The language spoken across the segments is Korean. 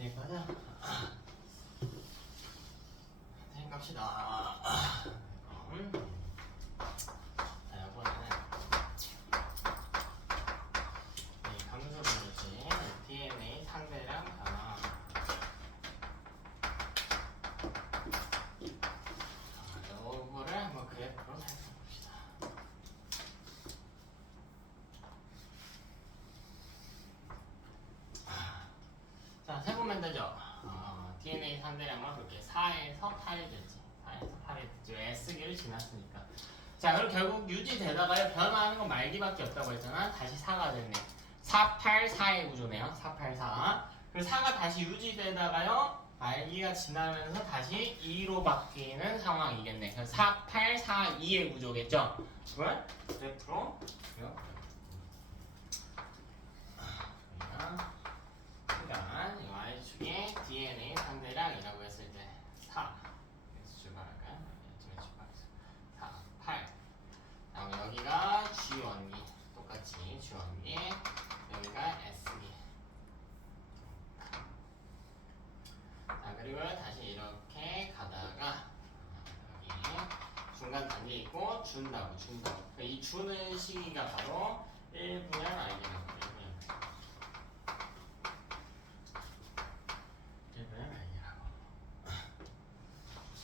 되거든. 생각합시다. 자, 이번에는 이 강수분이지 DNA 상대량 변화. 요거를 한번 그래프로 살펴봅시다. 자, 세보면 되죠. DNA 상대량을 그렇게 4에서 8이 되지. 4에서 8이 되죠. S기를 지났으니까. 자, 그럼 결국 유지되다가요. 변화하는 건 말기밖에 없다고 했잖아. 다시 4가 됐네. 4, 8, 4의 구조네요. 4, 8, 4. 그리고 4가 다시 유지되다가요. 말기가 지나면서 다시 2로 바뀌는 상황이겠네. 그래서 4, 8, 4, 2의 구조겠죠. 그걸 그래프로 그러니까 이 Y축의 DNA 상대량이라고 했을 때 4 여기서 출발할까요? 이쯤에 출발해서 4, 8 다음에 여기가 G1기 똑같이 G1기 여기가 S기. 자, 그리고 다시 이렇게 가다가 여기 중간 단계 있고 준다고. 그러니까 이 주는 시기가 바로 1분열 알기라고.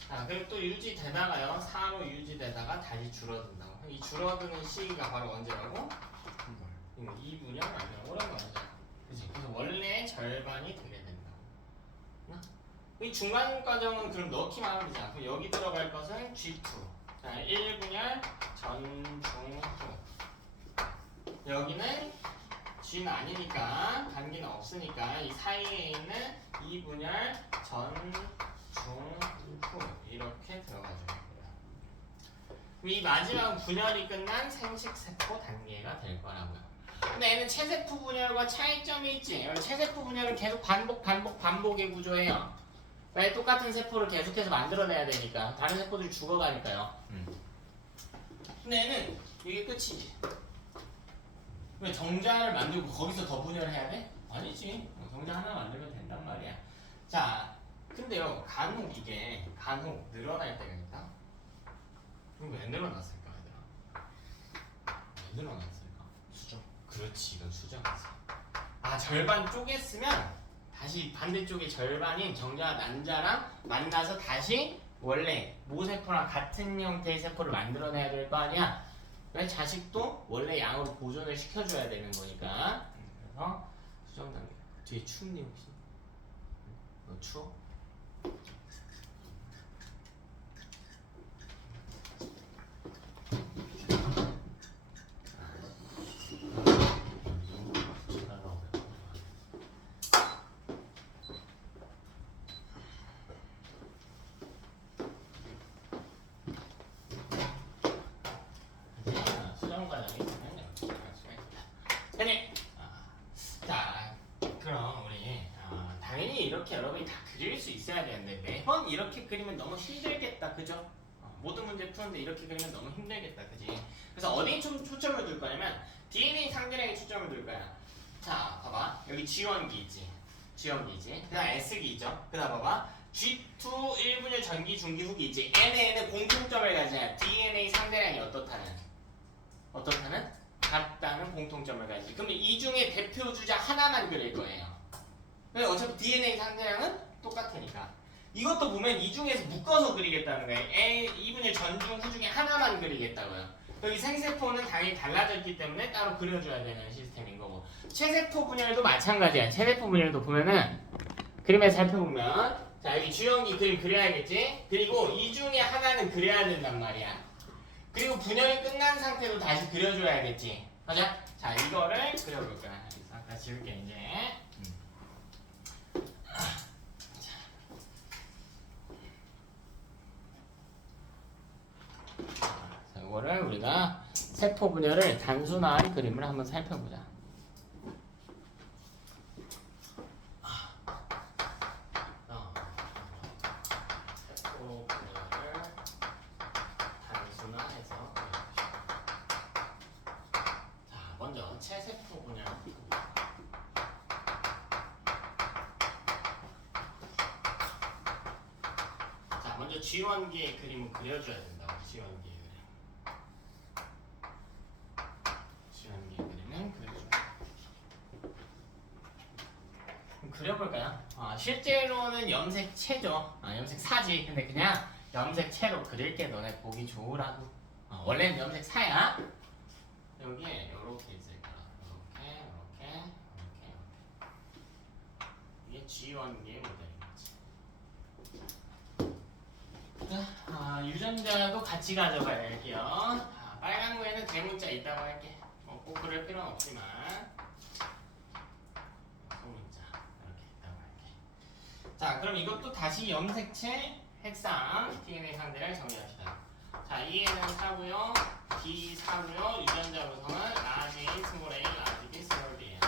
자, 그리고 또 유지되다가요. 4로 유지되다가 다시 줄어든다고. 이 줄어드는 시기가 바로 언제라고? 2분열 아니면 오랜 거죠. 그치? 그래서 원래 절반이 되게 된다고. 이 중간 과정은 그럼 넣기만 하면 되잖아. 그럼 여기 들어갈 것은 G2. 자, 1분열 전, 중, 후. 여기는 G는 아니니까 단기는 없으니까 이 사이에 있는 2분열 전, 중, 후 이렇게 들어가줘야 돼요. 이 마지막 분열이 끝난 생식세포 단계가 될 거라고요. 근데 얘는 체세포 분열과 차이점이 있지. 체세포 분열은 계속 반복의 구조예요. 왜? 똑같은 세포를 계속해서 만들어내야 되니까. 다른 세포들이 죽어가니까요. 근데 얘는 이게 끝이지. 왜 정자를 만들고 거기서 더 분열을 해야 돼? 아니지. 정자 하나 만들면 된단 말이야. 자, 근데요, 간혹 늘어날 때가 있다. 그럼 왜 늘어났을까, 얘들아? 왜 늘어났을까? 수정. 그렇지, 이건 수정이지. 아, 절반 쪼갰으면 다시 반대쪽의 절반인 정자와 난자랑 만나서 다시 원래 모세포랑 같은 형태의 세포를 만들어내야 될 거 아니야? 왜? 자식도 원래 양으로 보존을 시켜줘야 되는 거니까. 그래서 수정 단계. 뒤에 춥니 혹시? 너 추워? 수정 과정이 있으면 이렇게 할 수가 있다. 네. 자, 그럼 우리 당연히 이렇게 여러분이 다 그릴 수 있어야 되는데 매번 이렇게 그리면 너무 힘들겠다, 그죠? 모든 문제 푸는데 이렇게 그리면 너무 힘들겠다, 그지? 그래서 어디에 초점을 둘 거냐면 DNA 상대량에 초점을 둘 거야. 자, 봐봐. 여기 G1기 있지. 그 다음 S기 있죠. 그 다음 봐봐. G2 1분열 전기, 중기, 후기 있지. N에는 공통점을 가지냐. DNA 상대량이 어떻다는? 같다는 공통점을 가지지. 그럼 이 중에 대표 주자 하나만 그릴 거예요. 어차피 DNA 상대량은 똑같으니까. 이것도 보면 이 중에서 묶어서 그리겠다는 거예요. 2분의 전중, 후 중에 하나만 그리겠다고요. 여기 생세포는 당연히 달라졌기 때문에 따로 그려줘야 되는 시스템인 거고. 체세포 분열도 마찬가지야. 체세포 분열도 보면은 그림에 살펴보면 자, 여기 주연기 그림 그려야겠지? 그리고 이 중에 하나는 그려야 된단 말이야. 그리고 분열이 끝난 상태로 다시 그려줘야겠지. 맞아? 자, 이거를 그려볼 거야. 아까 지울게 이제. 자, 이거를 우리가 세포 분열을 단순화한 그림을 한번 살펴보자. 세포 분열을 단순화해서 자, 먼저 체세포 분열. G1기의 그림을 그려줘야 된다고. G1기의 그림. G1기의 그림은 그려줘야 돼. 그럼 그려볼까요? 실제로는 염색체죠. 염색사지. 근데 그냥 염색체로 그릴게. 너네 보기 좋으라고. 원래는 염색사야. 여기에 요렇게 있을 거야. 요렇게. 이게 G1기의 모델인 거지. 자, 유전자도 같이 가져가야 할게요. 빨간 거에는 대문자 있다고 할게. 꼭 그럴 필요는 없지만 소문자 이렇게 있다고 할게. 자, 그럼 이것도 다시 염색체 핵상 DNA 상대를 정리합시다. 자, E에는 4고요, D 4고요, 유전자 구성은 라지 A, 스몰 a, 라지 B, 스몰 b예요.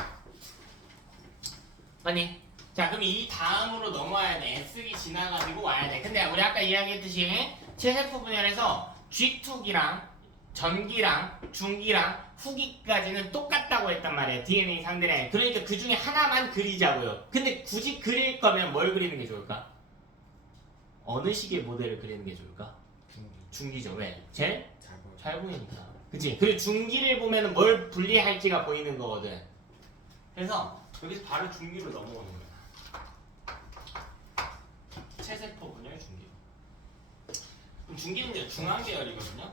맞니? 자, 그럼 이 다음으로 넘어와야 돼. S기 지나가지고 와야 돼. 근데 우리 아까 이야기했듯이 체세포 분열에서 G2기랑 전기랑 중기랑 후기까지는 똑같다고 했단 말이에요. DNA 상대량. 그러니까 그 중에 하나만 그리자고요. 근데 굳이 그릴 거면 뭘 그리는 게 좋을까? 어느 식의 모델을 그리는 게 좋을까? 중기죠. 왜? 제일 잘 보이니까. 그치? 그리고 중기를 보면 뭘 분리할지가 보이는 거거든. 그래서 여기서 바로 중기로 넘어오는 거야. 체세포 분열 중기. 그럼 중기는 이제 중앙 계열이거든요.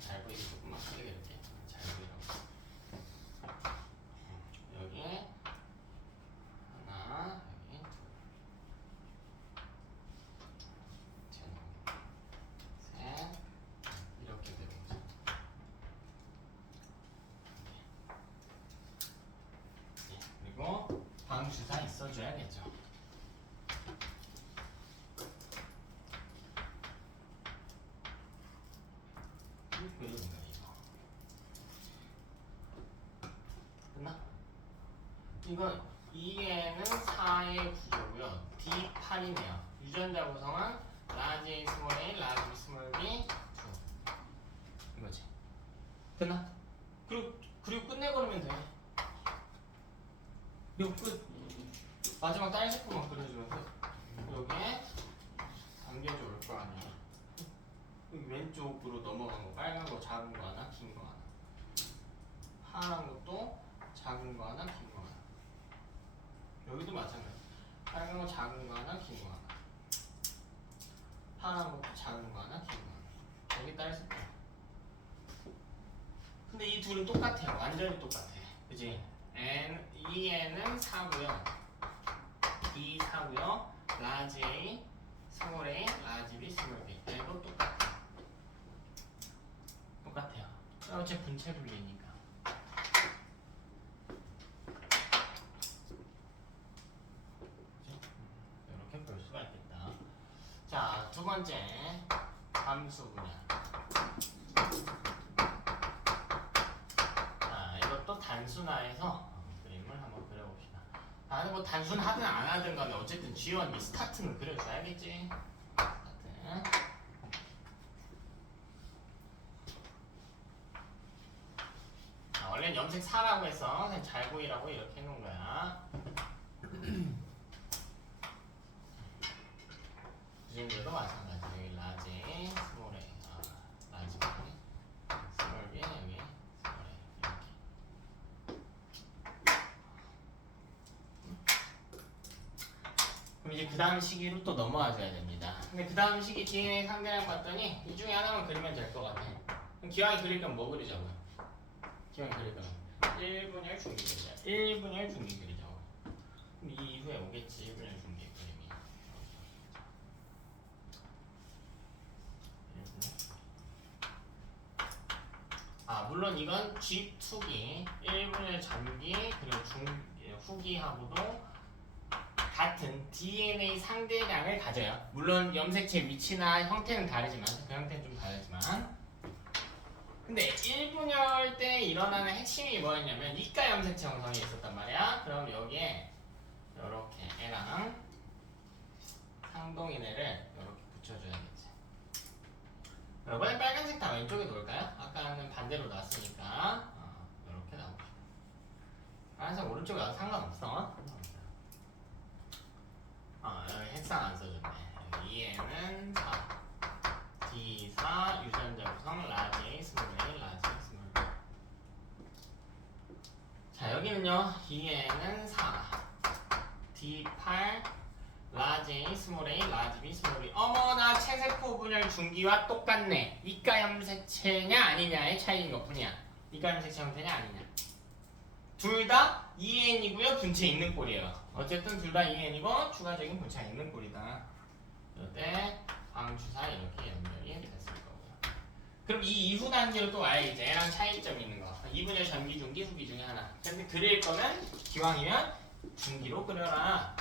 잘 보이게 조금만 크게 이렇게 잘 보이라고. 여기에 하나, 여기 둘, 셋, 이렇게 되는 거죠. 그리고 방주사 있어줘야겠죠. 됐나? 이건 2에는 4의 구조고요. D8이네요. 유전자 구성은 라지 A, 스몰 a, 라지 B, 스몰 b, 2. 이거지. 됐나? 그리고 끝내버리면 돼. 그리고 끝. 마지막 딸세포만 그려주면 돼. 여기에 담겨져 올 거 아니야. 여기 왼쪽으로 넘어간 거, 빨간 거 작은 거 하나, 긴 거 하나. 파란 것도 작은 거 하나, 긴 거 하나. 여기도 마찬가지. 빨간 거 작은 거 하나, 긴 거 하나. 파란 것도 작은 거 하나, 긴 거 하나. 여기 딸세포. 근데 이 둘은 똑같아요. 완전히 똑같아. 그치? E에는 4고요. D 4고요. 라지 A, 스몰 a, 라지 B, 스몰 b. 얘도 똑같아. 똑같아요. 어째 분체 분리니까. 이렇게 볼 수가 있겠다. 자, 두 번째 함수 분야. 자, 이것도 단순화해서 그림을 한번 그려봅시다. 아니 뭐 단순하든 안 하든 간에 어쨌든 G1이 스타트는 그려줘야겠지. 스타트. 원래는 염색 4라고 해서 그냥 잘 보이라고 이렇게 해놓은 거야. 유전자도 마찬가지. 여기 라지, 스몰 a, 라지 B, 스몰 b, 여기 스몰 a 이렇게. 그럼 이제 그 다음 시기로 또 넘어가줘야 됩니다. 근데 그 다음 시기 DNA 상대량 봤더니 이 중에 하나만 그리면 될 것 같아. 그럼 기왕에 그릴 거면 뭐 그리자고요? 기왕에 그릴 거면 1분열 중기 그리자. 1분열 중기 그리자고. 그럼 이 이후에 오겠지. 1분열 중기 그림이. 물론 이건 G2기 1분열 전기 그리고 후기하고도 같은 DNA 상대량을 가져요. 물론 염색체 위치나 형태는 다르지만 그 형태는 좀 다르지만 근데 1분열 때 일어나는 핵심이 뭐였냐면 이가 염색체 형성이 있었단 말이야. 그럼 여기에 이렇게 애랑 상동인애를 이렇게 붙여줘야겠지. 이번엔 빨간색 다 왼쪽에 놓을까요? 아까는 반대로 놨으니까 이렇게 나옵시다. 파란색 오른쪽에 와도 상관없어. 여기 핵상 안 써줬네. 2N은 4 D4 유전자 구성 라지 A 스몰 A 라지 A 스몰 B. 자 여기는요 2N은 4 D8 라지 A 스몰 A 라지 B 스몰 B. 어머나 체세포 분열 중기와 똑같네. 이가 염색체냐 아니냐의 차이인 것뿐이야. 이가 염색체 형태냐 아니냐. 둘 다 2N이고요. 분체 있는 꼴이에요. 어쨌든 둘 다 2N이고 추가적인 분체가 있는 꼴이다. 이때 방주사 이렇게 연결이 됐을 거고요. 그럼 이 이후 단계로 또 와야겠지. 얘랑 차이점 있는 거. 2분의 전기, 중기, 후기 중에 하나. 근데 그릴 거면 기왕이면 중기로 그려라.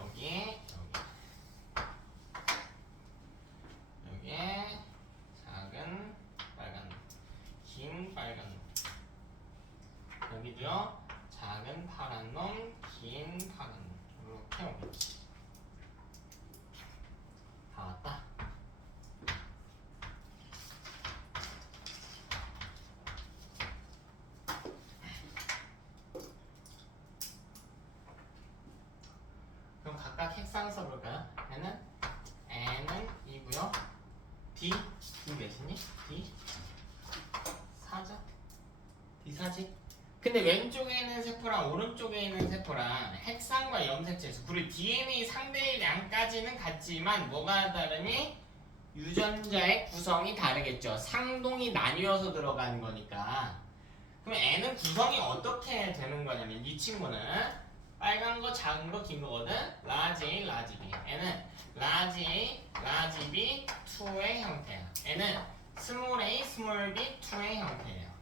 여기에 여기에 작은 빨간 놈, 긴 빨간 놈. 여기도요 작은 파란 놈, 긴 파란 놈. 이렇게 오겠지. 다 왔다. 그럼 각각 핵상 써볼까요? N은 2고요. D 몇이니? D 4죠? D 4지? 근데 왼쪽에 있는 세포랑 오른쪽에 있는 세포랑 핵상과 염색체수 그리고 DNA 상대량까지는 같지만 뭐가 다르니? 유전자의 구성이 다르겠죠. 상동이 나뉘어서 들어간 거니까. 그럼 N은 구성이 어떻게 되는 거냐면 이 친구는 빨간 거, 작은 거, 긴 거거든. 라지 A, 라지 B. N은 라지 A, 라지 B 2의 형태야. N은 스몰 A, 스몰 B 2의 형태예요.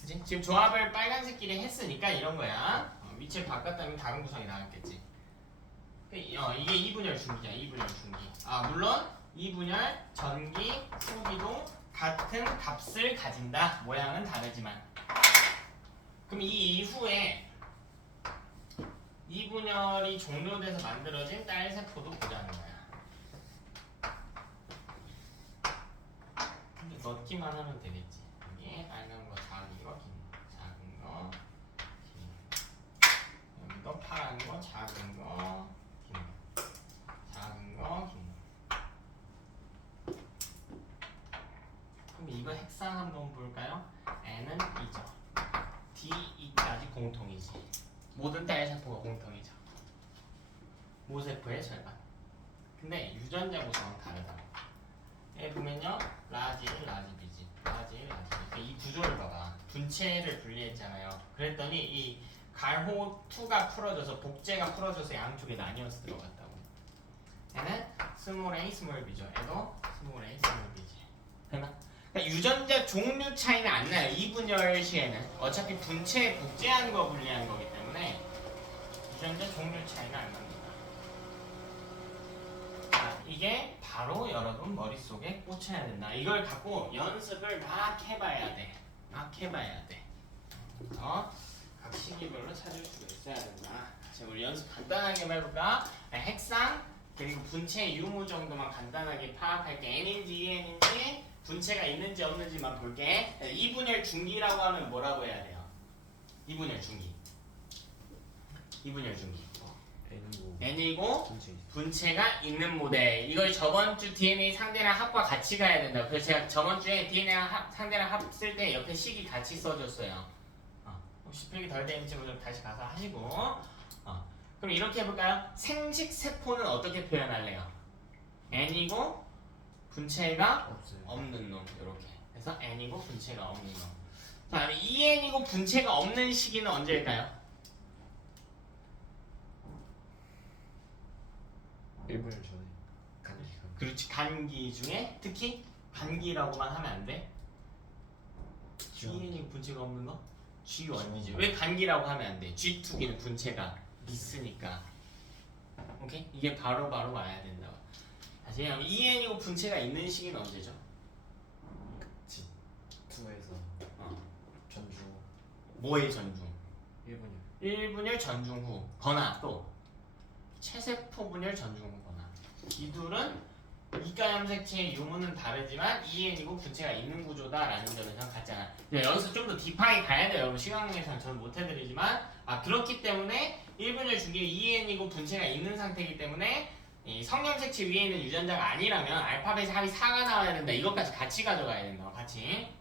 그치? 지금 조합을 빨간색끼리 했으니까 이런 거야. 위치를 바꿨다면 다른 구성이 나왔겠지. 이게 2분열 중기야. 2분열 중기. 물론 2분열 전기, 후기도 같은 값을 가진다. 모양은 다르지만. 그럼 이 이후에 2분열이 종료돼서 만들어진 딸 세포도 보자는 거야. 근데 넣기만 하면 되겠지. 여기에 빨간 거, 작은 거, 긴 거, 작은 거, 긴 거. 여기도 파란 거, 작은 거, 긴 거, 작은 거, 긴 거. 그럼 이거 핵상 한번 볼까요? N은 2죠. D2까지 공통이지. 모든 딸 세포가 공통이죠. 모세포의 절반. 근데 유전자 구성은 다르다. 얘 보면요, 라지 1, 라지 B지. 라지 1, 라지 B. 이 구조를 봐봐. 분체를 분리했잖아요. 그랬더니 이 갈호 2가 풀어져서 복제가 풀어져서 양쪽에 나뉘어서 들어갔다고. 얘는 스몰 A, 스몰 B죠. 얘도 스몰 A, 스몰 B지. 됐나? 그러니까 유전자 종류 차이는 안 나요. 2분열 시에는 어차피 분체 복제한 거 분리한 거기 때문에 유전자 종류 차이는 안 납니다. 이게 바로 여러분 머릿속에 꽂혀야 된다. 이걸 갖고 연습을 막 해봐야 돼. 막 해봐야 돼. 각 시기별로 찾을 수가 있어야 된다. 자, 우리 연습 간단하게 해볼까? 핵상 그리고 분체 유무 정도만 간단하게 파악할게. N인지 EN인지 분체가 있는지 없는지만 볼게. 2분열 중기라고 하면 뭐라고 해야 돼요? 2분열 중기. 2분열 중기. N이고 분체가 있는 모델. 이걸 저번 주 DNA 상대량 합과 같이 가야 된다. 그래서 제가 저번 주에 DNA 상대량 합 쓸 때 옆에 식이 같이 써줬어요. 혹시 필기 덜 돼 있는지 좀 다시 가서 하시고. 그럼 이렇게 해볼까요? 생식 세포는 어떻게 표현할래요? N이고 분체가 없는 놈. 이렇게. 그래서 N이고 분체가 없는 놈. 자, 2N이고 분체가 없는 시기는 언제일까요? 1분열 전에 간기. 그렇지. 간기 중에 특히 간기라고만 하면 안 돼. G2기는 분체가 없는 거? G1이지. 왜 간기라고 하면 안 돼? G2기는 분체가 있으니까. 오케이? 이게 바로 와야 된다. 다시 하면 2N이고 분체가 있는 시기는 언제죠? G2에서 전주. 뭐의 전중? 1분열. 1분열 전중 후 거나 또 체세포 분열 전중 후 거나. 이 둘은 이가 염색체의 유무는 다르지만 EN이고 분체가 있는 구조다라는 점에서 같잖아. 여기서 좀 더 딥하게 가야 돼요. 여러분 시간 관계상 저는 못 해드리지만 그렇기 때문에 1분열 중기는 EN이고 분체가 있는 상태이기 때문에 이 성염색체 위에 있는 유전자가 아니라면 알파벳 합이 4가 나와야 된다. 이것까지 같이 가져가야 된다. 같이.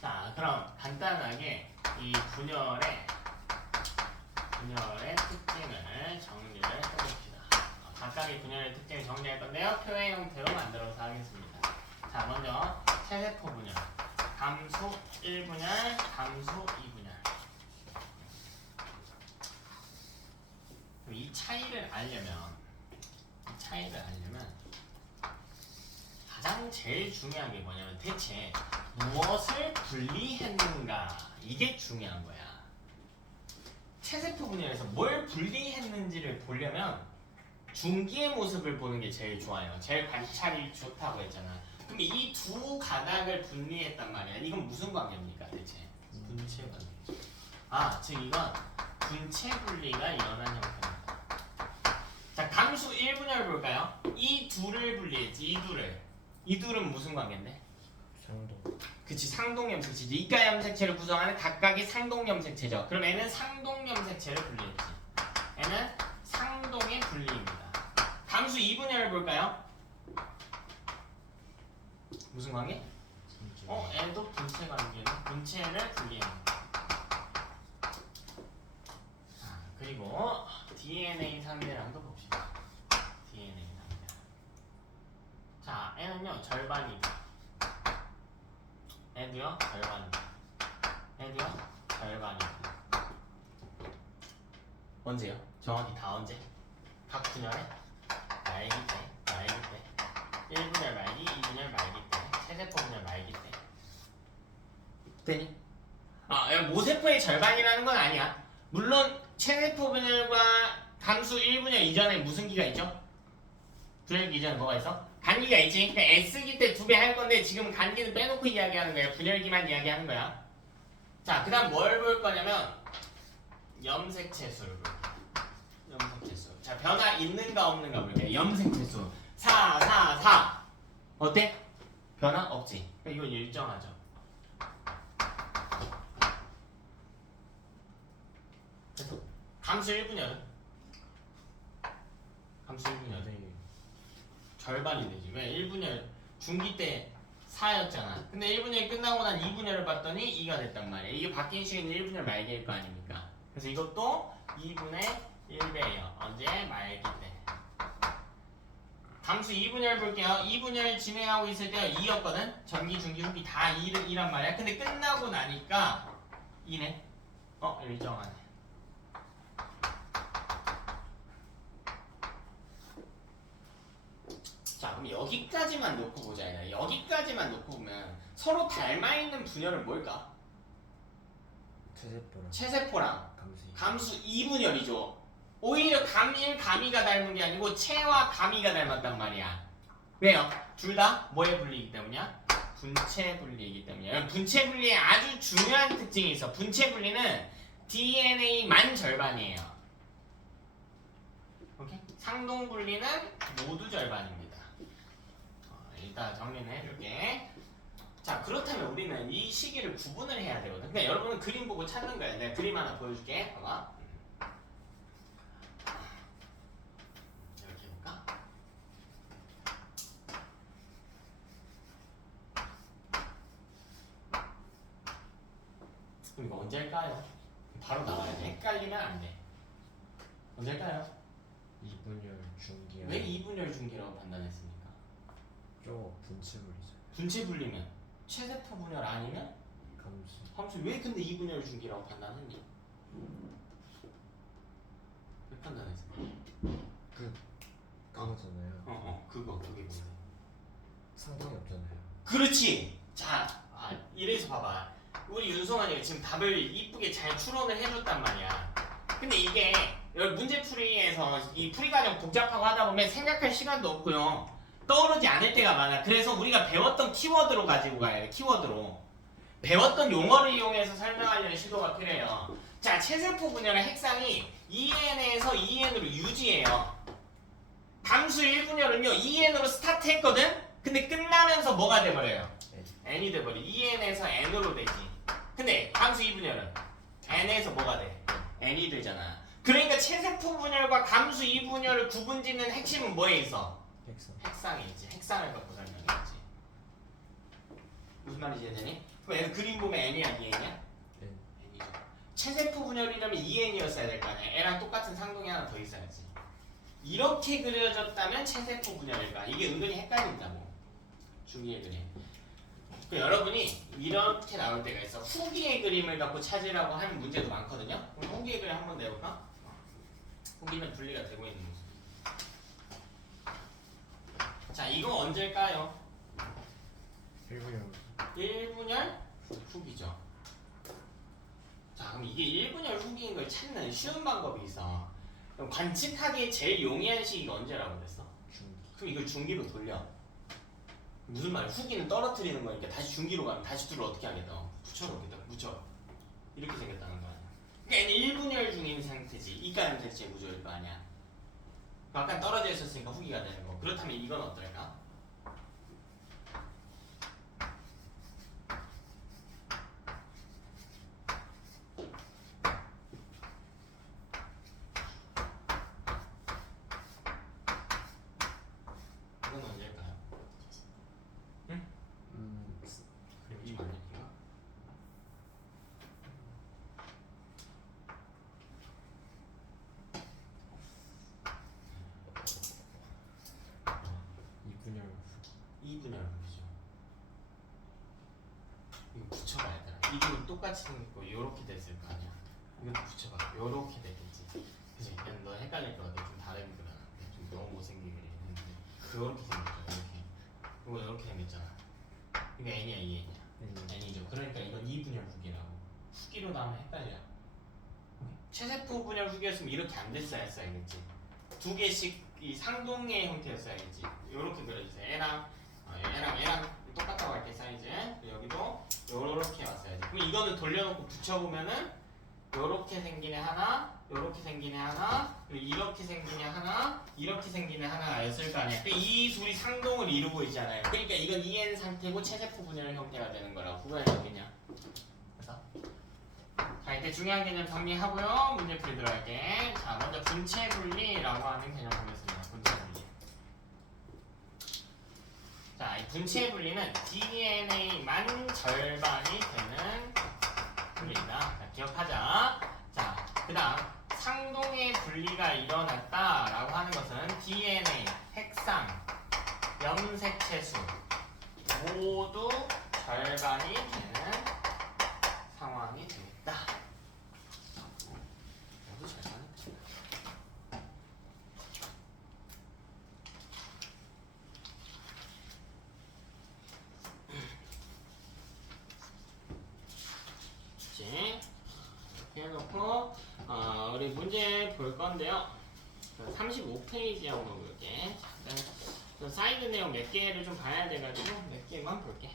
자, 그럼 간단하게 이 분열의 특징을 정리를 해봅시다. 각각의 분열의 특징을 정리할 건데요. 표의 형태로 만들어서 하겠습니다. 자, 먼저 체세포 분열, 감수 1분열, 감수 2분열. 이 차이를 알려면 가장 제일 중요한 게 뭐냐면 대체 무엇을 분리했는가, 이게 중요한 거야. 체세포 분열에서 뭘 분리했는지를 보려면 중기의 모습을 보는 게 제일 좋아요. 제일 관찰이 좋다고 했잖아. 그럼 이 두 가닥을 분리했단 말이야. 이건 무슨 관계입니까 대체? 분체 관계. 즉 이건 분체 분리가 일어난 형태입니다. 자, 감수 1분열 볼까요? 이 둘을 분리했지. 이 둘은 무슨 관계인데? 상동. 그치, 상동염색체지. 이가 염색체를 구성하는 각각의 상동염색체죠. 그럼 얘는 상동염색체를 분리했지. 얘는 상동의 분리입니다. 감수 2분열을 볼까요? 무슨 관계? 얘도 분체 관계는 분체를 분리합니다. 그리고 DNA 상대랑도 봅시다. DNA 상대. 자, 얘는요 절반이다. 얘도요 절반이다. 얘도요 절반이다. 언제요? 정확히 다 언제? 각 분열에 말기 때 1분열 말기, 2분열 말기 때, 체세포 분열 말기 때. 되니? 모세포의 절반이라는 건 아니야. 물론 체세포 분열과 감수 1분열 이전에 무슨 기가 있죠? 분열기 이전에 뭐가 있어? 간기가 있지. 그러니까 S기 때 2배 할 건데 지금 간기는 빼놓고 이야기하는 거야. 분열기만 이야기하는 거야. 자, 그 다음 뭘 볼 거냐면 염색체 수를 볼게요. 염색체 수. 자, 변화 있는가 없는가 볼게요. 염색체 수 4 어때? 변화 없지. 그러니까 이건 일정하죠. 그래서 감수 1분열은? 감수 1분열은 절반이 되지. 왜? 1분열 중기 때 4였잖아. 근데 1분열이 끝나고 난 2분열을 봤더니 2가 됐단 말이야. 이게 바뀐 시기는 1분열 말기일 거 아닙니까? 그래서 이것도 2분의 1배예요. 언제? 말기 때. 감수 2분열 볼게요. 2분열 진행하고 있을 때가 2였거든? 전기, 중기, 후기 다 2란 말이야. 근데 끝나고 나니까 2네. 일정하네. 자, 그럼 여기까지만 놓고 보자. 여기까지만 놓고 보면 서로 닮아있는 분열은 뭘까? 체세포랑 체세포랑 감수. 감수 2분열이죠. 오히려 감1, 감이가 닮은 게 아니고 체와 감이가 닮았단 말이야. 왜요? 둘 다 뭐에 분리이기 때문이야? 분체 분리이기 때문이야. 분체 분리에 아주 중요한 특징이 있어. 분체 분리는 DNA만 절반이에요. 오케이? 상동 분리는 모두 절반입니다. 일단 정리는 해줄게. 자, 그렇다면 우리는 이 시기를 구분을 해야 되거든. 그러니까 여러분은 그림 보고 찾는 거야. 내가 그림 하나 보여줄게. 봐봐. 이렇게 해볼까? 그럼 이거 언제 할까요? 바로 나와야 돼. 헷갈리면 안 돼. 언제 할까요? 2분열 중기야. 왜 2분열 중기라고 판단했습니까? 저거 분체 분리죠. 분체 분리면 체세포 분열 아니면 감수. 함수. 왜 근데 2분열 중기라고 판단했니? 왜 판단했어? 그거잖아요. 그게 뭐지? 상당히 없잖아요. 그렇지. 자, 이래서 봐봐. 우리 윤성환이가 지금 답을 이쁘게 잘 추론을 해줬단 말이야. 근데 이게 여기 문제풀이에서 이 풀이 과정 복잡하고 하다 보면 생각할 시간도 없고요. 떠오르지 않을 때가 많아. 그래서 우리가 배웠던 키워드로 가지고 가야 돼. 키워드로. 배웠던 용어를 이용해서 설명하려는 시도가 필요해요. 자, 체세포 분열의 핵상이 EN에서 EN으로 유지해요. 함수 1분열은요 2n으로 스타트했거든? 근데 끝나면서 뭐가 돼버려요? n이 돼버려. 2n에서 n으로 되지. 근데 함수 2분열은 n에서 뭐가 돼? n이 되잖아. 그러니까 최세포 분열과 감수 2분열을 구분짓는 핵심은 뭐에 있어? 핵상. 핵상에 있지. 핵상을 갖고 설명했지. 무슨 말인지 이해되니? 그럼 얘는 그림 보면 n이야 2n이야? N. n이죠. 최세포 분열이라면 2n이었어야 될 거 아니야. n랑 똑같은 상동이 하나 더 있어야지. 이렇게 그려졌다면 최세포 분열일까? 이게 은근히 헷갈린다고. 중기의 그림. 여러분이 이렇게 나올 때가 있어. 후기의 그림을 갖고 찾으라고 하는 문제도 많거든요. 그럼 후기의 그림 한번 내볼까? 후기는 분리가 되고 있는 모습. 자, 이거 언제일까요? 1분열. 1분열 후기죠. 자, 그럼 이게 1분열 후기인 걸 찾는 쉬운 방법이 있어. 그럼 관측하기에 제일 용이한 시기가 언제라고 그랬어? 중기. 그럼 이걸 중기로 돌려. 무슨 말이야? 후기는 떨어뜨리는 거니까 다시 중기로 가면 다시 둘을 어떻게 하겠다? 붙여놓겠다. 붙여. 이렇게 생겼다는 거 아니야. 그러니까 얘는 1분열 중인 상태지. 이가는 대체 구조일 거 아니야. 아까 떨어져 있었으니까 후기가 되는 거. 그렇다면 이건 어떨까? 이건 언제일까요? 응? 그럼 이 맞을까? 이분열. 2분열 후기죠. 이거 붙여봐야 되나? 이거 똑같이 생겼고 요렇게 됐을 거 아니야. 이것도 붙여봐. 요렇게 되겠지. 그치? 너 헷갈릴 거 같아. 좀 다르게 그려놨는데 좀 너무 못생기게 그리는데 요렇게 생겼죠. 이렇게. 이거 요렇게 생겼잖아. 이거 n이야 2n이야. n이죠. 그러니까 이건 2분열 후기라고. 후기로 나오면 헷갈려. 최세포 분열 후기였으면 이렇게 안 됐어야 했어야겠지. 두 개씩 이 상동의 형태였어야겠지. 요렇게 그려주세요. 얘랑 똑같다고 할게 사이즈. 여기도 요렇게 왔어야지. 그럼 이거는 돌려놓고 붙여보면은 요렇게 생긴 애 하나, 요렇게 생긴 애 하나, 그리고 이렇게 생긴 애 하나, 이렇게 생긴 애 하나였을 거 아니야. 이 둘이 상동을 이루고 있잖아요. 그러니까 이건 2n 상태고 최세포 분열 형태가 되는 거라고. 그거야 되겠냐? 그래서 자, 이때 중요한 개념 정리하고요. 문제 풀이 들어갈게. 자, 먼저 분체 분리라고 하는 개념 보겠습니다. 분체 분리. 자, 이 분체 분리는 DNA만 절반이 되는 분리입니다. 자, 기억하자. 자, 그 다음 상동의 분리가 일어났다라고 하는 것은 DNA, 핵상, 염색체수 모두 절반이 되는 상황이 되겠다. 모두 절반이 되겠다. 이렇게 해놓고 우리 문제 볼 건데요. 35페이지 한번 볼게. 사이드 내용 몇 개를 좀 봐야 돼가지고 몇 개만 볼게.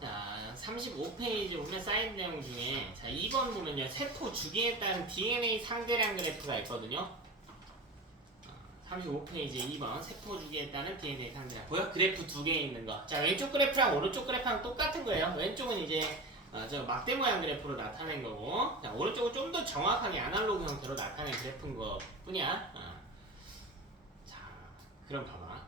자, 35페이지 보면 사이드 내용 중에 자 2번 보면요. 세포 주기에 따른 DNA 상대량 그래프가 있거든요. 35페이지 2번 세포 주기에 따른 DNA 상대량 보여? 그래프 두 개 있는 거. 자, 왼쪽 그래프랑 오른쪽 그래프랑 똑같은 거예요. 왼쪽은 이제 저 막대 모양 그래프로 나타낸 거고, 자, 오른쪽은 좀 더 정확하게 아날로그 형태로 나타낸 그래프인 거 뿐이야. 자, 그럼 봐봐.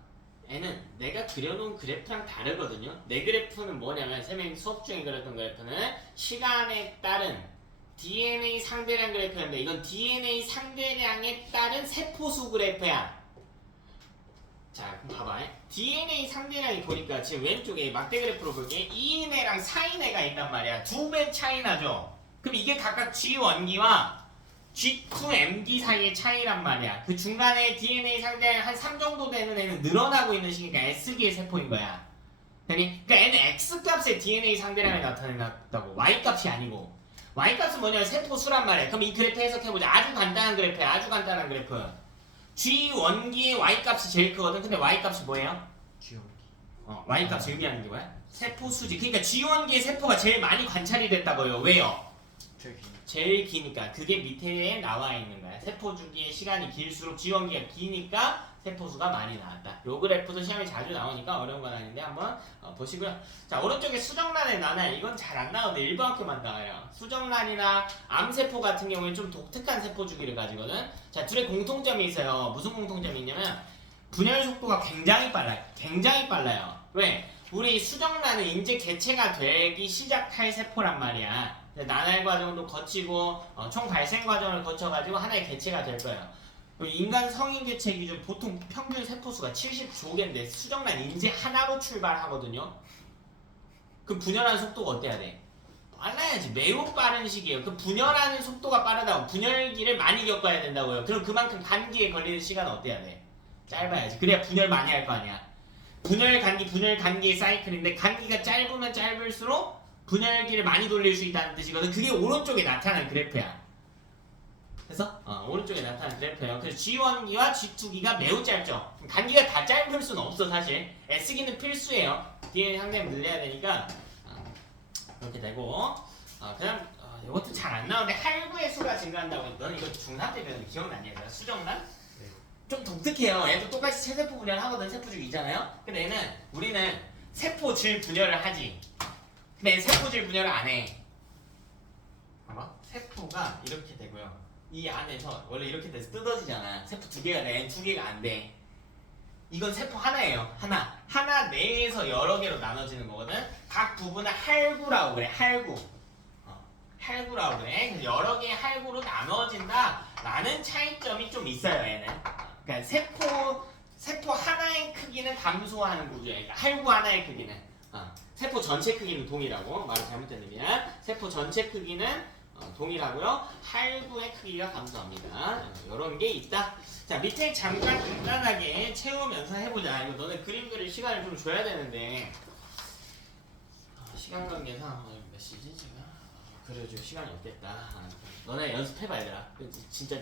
얘는 내가 그려놓은 그래프랑 다르거든요. 내 그래프는 뭐냐면 선생님 수업 중에 그렸던 그래프는 시간에 따른 DNA 상대량 그래프였는데 이건 DNA 상대량에 따른 세포수 그래프야. 자, 그럼 봐봐. DNA 상대량이 보니까 지금 왼쪽에 막대 그래프로 볼게. 2인애랑 4인애가 있단 말이야. 2배 차이 나죠? 그럼 이게 각각 G1기와 G2MD 사이의 차이란 말이야. 그 중간에 DNA 상대량 한 3 정도 되는 애는 늘어나고 있는 시기가 S기의 세포인 거야. 그러니까 얘는 X값의 DNA 상대량이 나타낸다고. Y값이 아니고. Y값은 뭐냐면 세포수란 말이야. 그럼 이 그래프 해석해보자. 아주 간단한 그래프야. 아주 간단한 그래프. G1기의 Y값이 제일 크거든. 근데 Y값이 뭐예요? G연기. Y값이 의미하는 게 뭐야? 세포수지. 그러니까 G1기의 세포가 제일 많이 관찰이 됐다고요. 왜요? 최기. 제일 기니까 그게 밑에 나와 있는 거야. 세포 주기의 시간이 길수록 지원기가 기니까 세포수가 많이 나왔다. 요 그래프도 시험에 자주 나오니까 어려운 건 아닌데 한번 보시고요. 자, 오른쪽에 수정란의 나날 이건 잘 안 나오는데 일부 학교만 나와요. 수정란이나 암세포 같은 경우에 좀 독특한 세포 주기를 가지거든. 자, 둘의 공통점이 있어요. 무슨 공통점이 있냐면 분열 속도가 굉장히 빨라요. 굉장히 빨라요. 왜? 우리 수정란은 이제 개체가 되기 시작할 세포란 말이야. 나날 과정도 거치고 총 발생 과정을 거쳐가지고 하나의 개체가 될 거예요. 인간 성인 개체 기준 보통 평균 세포수가 70조개인데 수정란 인제 하나로 출발하거든요. 그 분열하는 속도가 어때야 돼? 빨라야지. 매우 빠른 시기예요. 그 분열하는 속도가 빠르다고 분열기를 많이 겪어야 된다고요. 그럼 그만큼 감기에 걸리는 시간은 어때야 돼? 짧아야지. 그래야 분열 많이 할 거 아니야. 분열 감기의 사이클인데 감기가 짧으면 짧을수록 분열기를 많이 돌릴 수 있다는 뜻이거든. 그게 오른쪽에 나타나는 그래프야. 그래서 오른쪽에 나타나는 그래프예요. 그래서 G1기와 G2기가 매우 짧죠. 단기가 다 짧을 수는 없어 사실. S기는 필수예요. DNA 상대를 늘려야 되니까 그렇게 되고 그다음 이것도 잘 안 나오는데 할구의 수가 증가한다고 했던 이거 중3 때 배운 기억나니? 얘들아 수정란? 네. 좀 독특해요. 얘도 똑같이 체세포 분열하거든. 세포주기잖아요. 근데 얘는 우리는 세포질 분열을 하지. 근데 얘는 세포질 분열을 안 해. 봐봐. 세포가 이렇게 되고요. 이 안에서 원래 이렇게 돼서 뜯어지잖아. 세포 두 개가 돼. 두 개가 안 돼. 이건 세포 하나예요. 하나 내에서 여러 개로 나눠지는 거거든. 각 부분을 할구라고 그래. 할구라고 그래. 그래서 여러 개의 할구로 나눠진다라는 차이점이 좀 있어요. 얘는. 그러니까 세포 하나의 크기는 감소하는 구조예요. 그러니까 할구 하나의 크기는. 세포 전체 크기는 동일하고 말을 잘못했느냐. 세포 전체 크기는 동일하고요. 할구의 크기가 감소합니다. 이런 게 있다. 자, 밑에 잠깐 간단하게 채우면서 해보자. 이거 너네 그림 그릴 시간을 좀 줘야 되는데 시간 관계상 몇 시지 지금? 그려줄 시간이 없겠다. 너네 연습해봐 얘들아. 진짜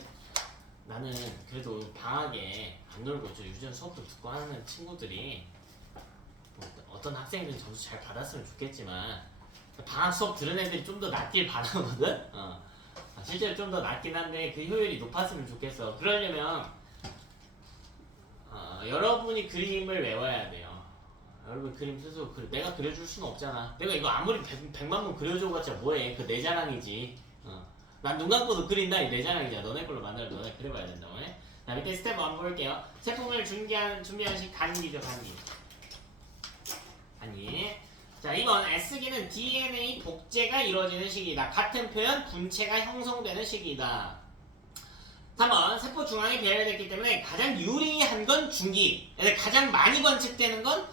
나는 그래도 방학에 안 놀고 저 유전 수업도 듣고 하는 친구들이 뭐 어떤 학생들은 점수 잘 받았으면 좋겠지만 방학 수업 들은 애들이 좀 더 낫길 바라거든? 실제로 좀 더 낫긴 한데 그 효율이 높았으면 좋겠어. 그러려면 여러분이 그림을 외워야 돼요. 여러분 그림 스스로 내가 그려줄 수는 없잖아. 내가 이거 아무리 100만 번 그려줘봤자 뭐해. 그 내 자랑이지. 난 눈 감고도 그린다. 이 내 자랑이잖아. 너네 걸로 만들어 너네 그려봐야 된다고 해. 자, 밑에 스텝 1 볼게요. 세포를 준비하는 식 간기죠. 간기. 자, 이번 S기는 DNA 복제가 이루어지는 시기이다. 같은 표현 분체가 형성되는 시기이다. 3번 세포 중앙에 배열됐기 때문에 가장 유리한 건 중기. 가장 많이 관측되는 건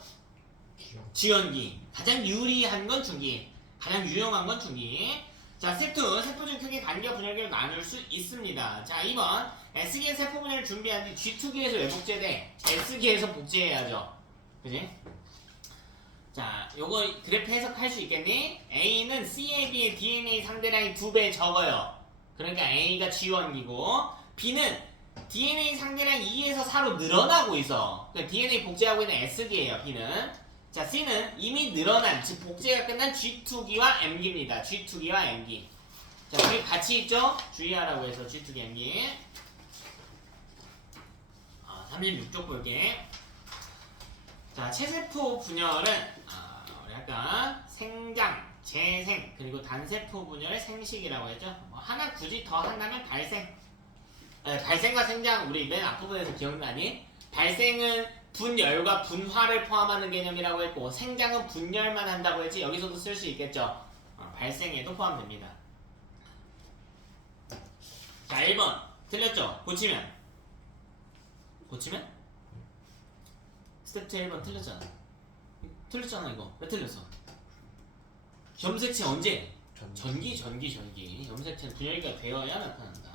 지원기. 가장 유리한 건 중기. 가장 유용한 건 중기. 자, 스텝 2 세포 중 크게 간기와 분열기로 나눌 수 있습니다. 자, 2번 S기의 세포 분열을 준비한 뒤 G2기에서 왜 복제돼? S기에서 복제해야죠. 그지? 자, 요거 그래프 해석할 수 있겠니? A는 C에 비해 DNA 상대량이 2배 적어요. 그러니까 A가 G1기고 B는 DNA 상대량 2에서 4로 늘어나고 있어. 그러니까 DNA 복제하고 있는 S기예요. B는. 자, C는 이미 늘어난, 즉 복제가 끝난 G2기와 M기입니다. G2기와 M기. 자, 여기 같이 있죠? 주의하라고 해서 G2기, M기. 36쪽 볼게. 자, 체세포 분열은 약간 생장, 재생, 그리고 단세포 분열의 생식이라고 했죠. 하나 굳이 더 한다면 발생. 발생과 생장 우리 맨 앞부분에서 기억나니? 발생은 분열과 분화를 포함하는 개념이라고 했고 생장은 분열만 한다고 했지. 여기서도 쓸 수 있겠죠. 발생에도 포함됩니다. 자, 1번 틀렸죠? 고치면 스텝 2 1번 틀렸잖아 이거. 왜 틀렸어? 염색체 언제? 전기. 염색체는 분열기가 되어야 나타난다.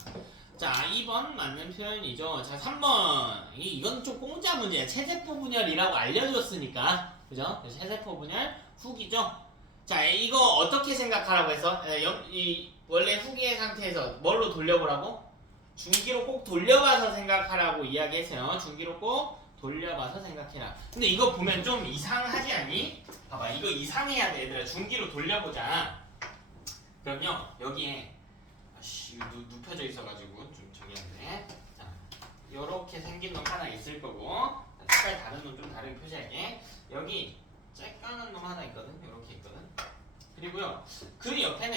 자, 2번 맞는 표현이죠. 자, 3번 이건 좀 공짜 문제야. 체세포 분열이라고 알려줬으니까 그죠? 체세포 분열 후기죠. 자, 이거 어떻게 생각하라고 해서 원래 후기의 상태에서 뭘로 돌려보라고? 중기로 꼭 돌려봐서 생각하라고 이야기했어요. 중기로 꼭 돌려봐서 생각해라. 근데 이거 보면 좀 이상하지 않니? 봐봐, 이거 이상해야 돼 얘들아. 중기로 돌려보자. 그럼요 여기에 아씨 이거 눕혀져 있어가지고 좀 저기 한데. 자 요렇게 생긴 놈 하나 있을 거고 색깔 다른 놈 좀 다르게 표시할게. 여기 쬐까는 놈 하나 있거든. 요렇게 있거든. 그리고요 그 옆에는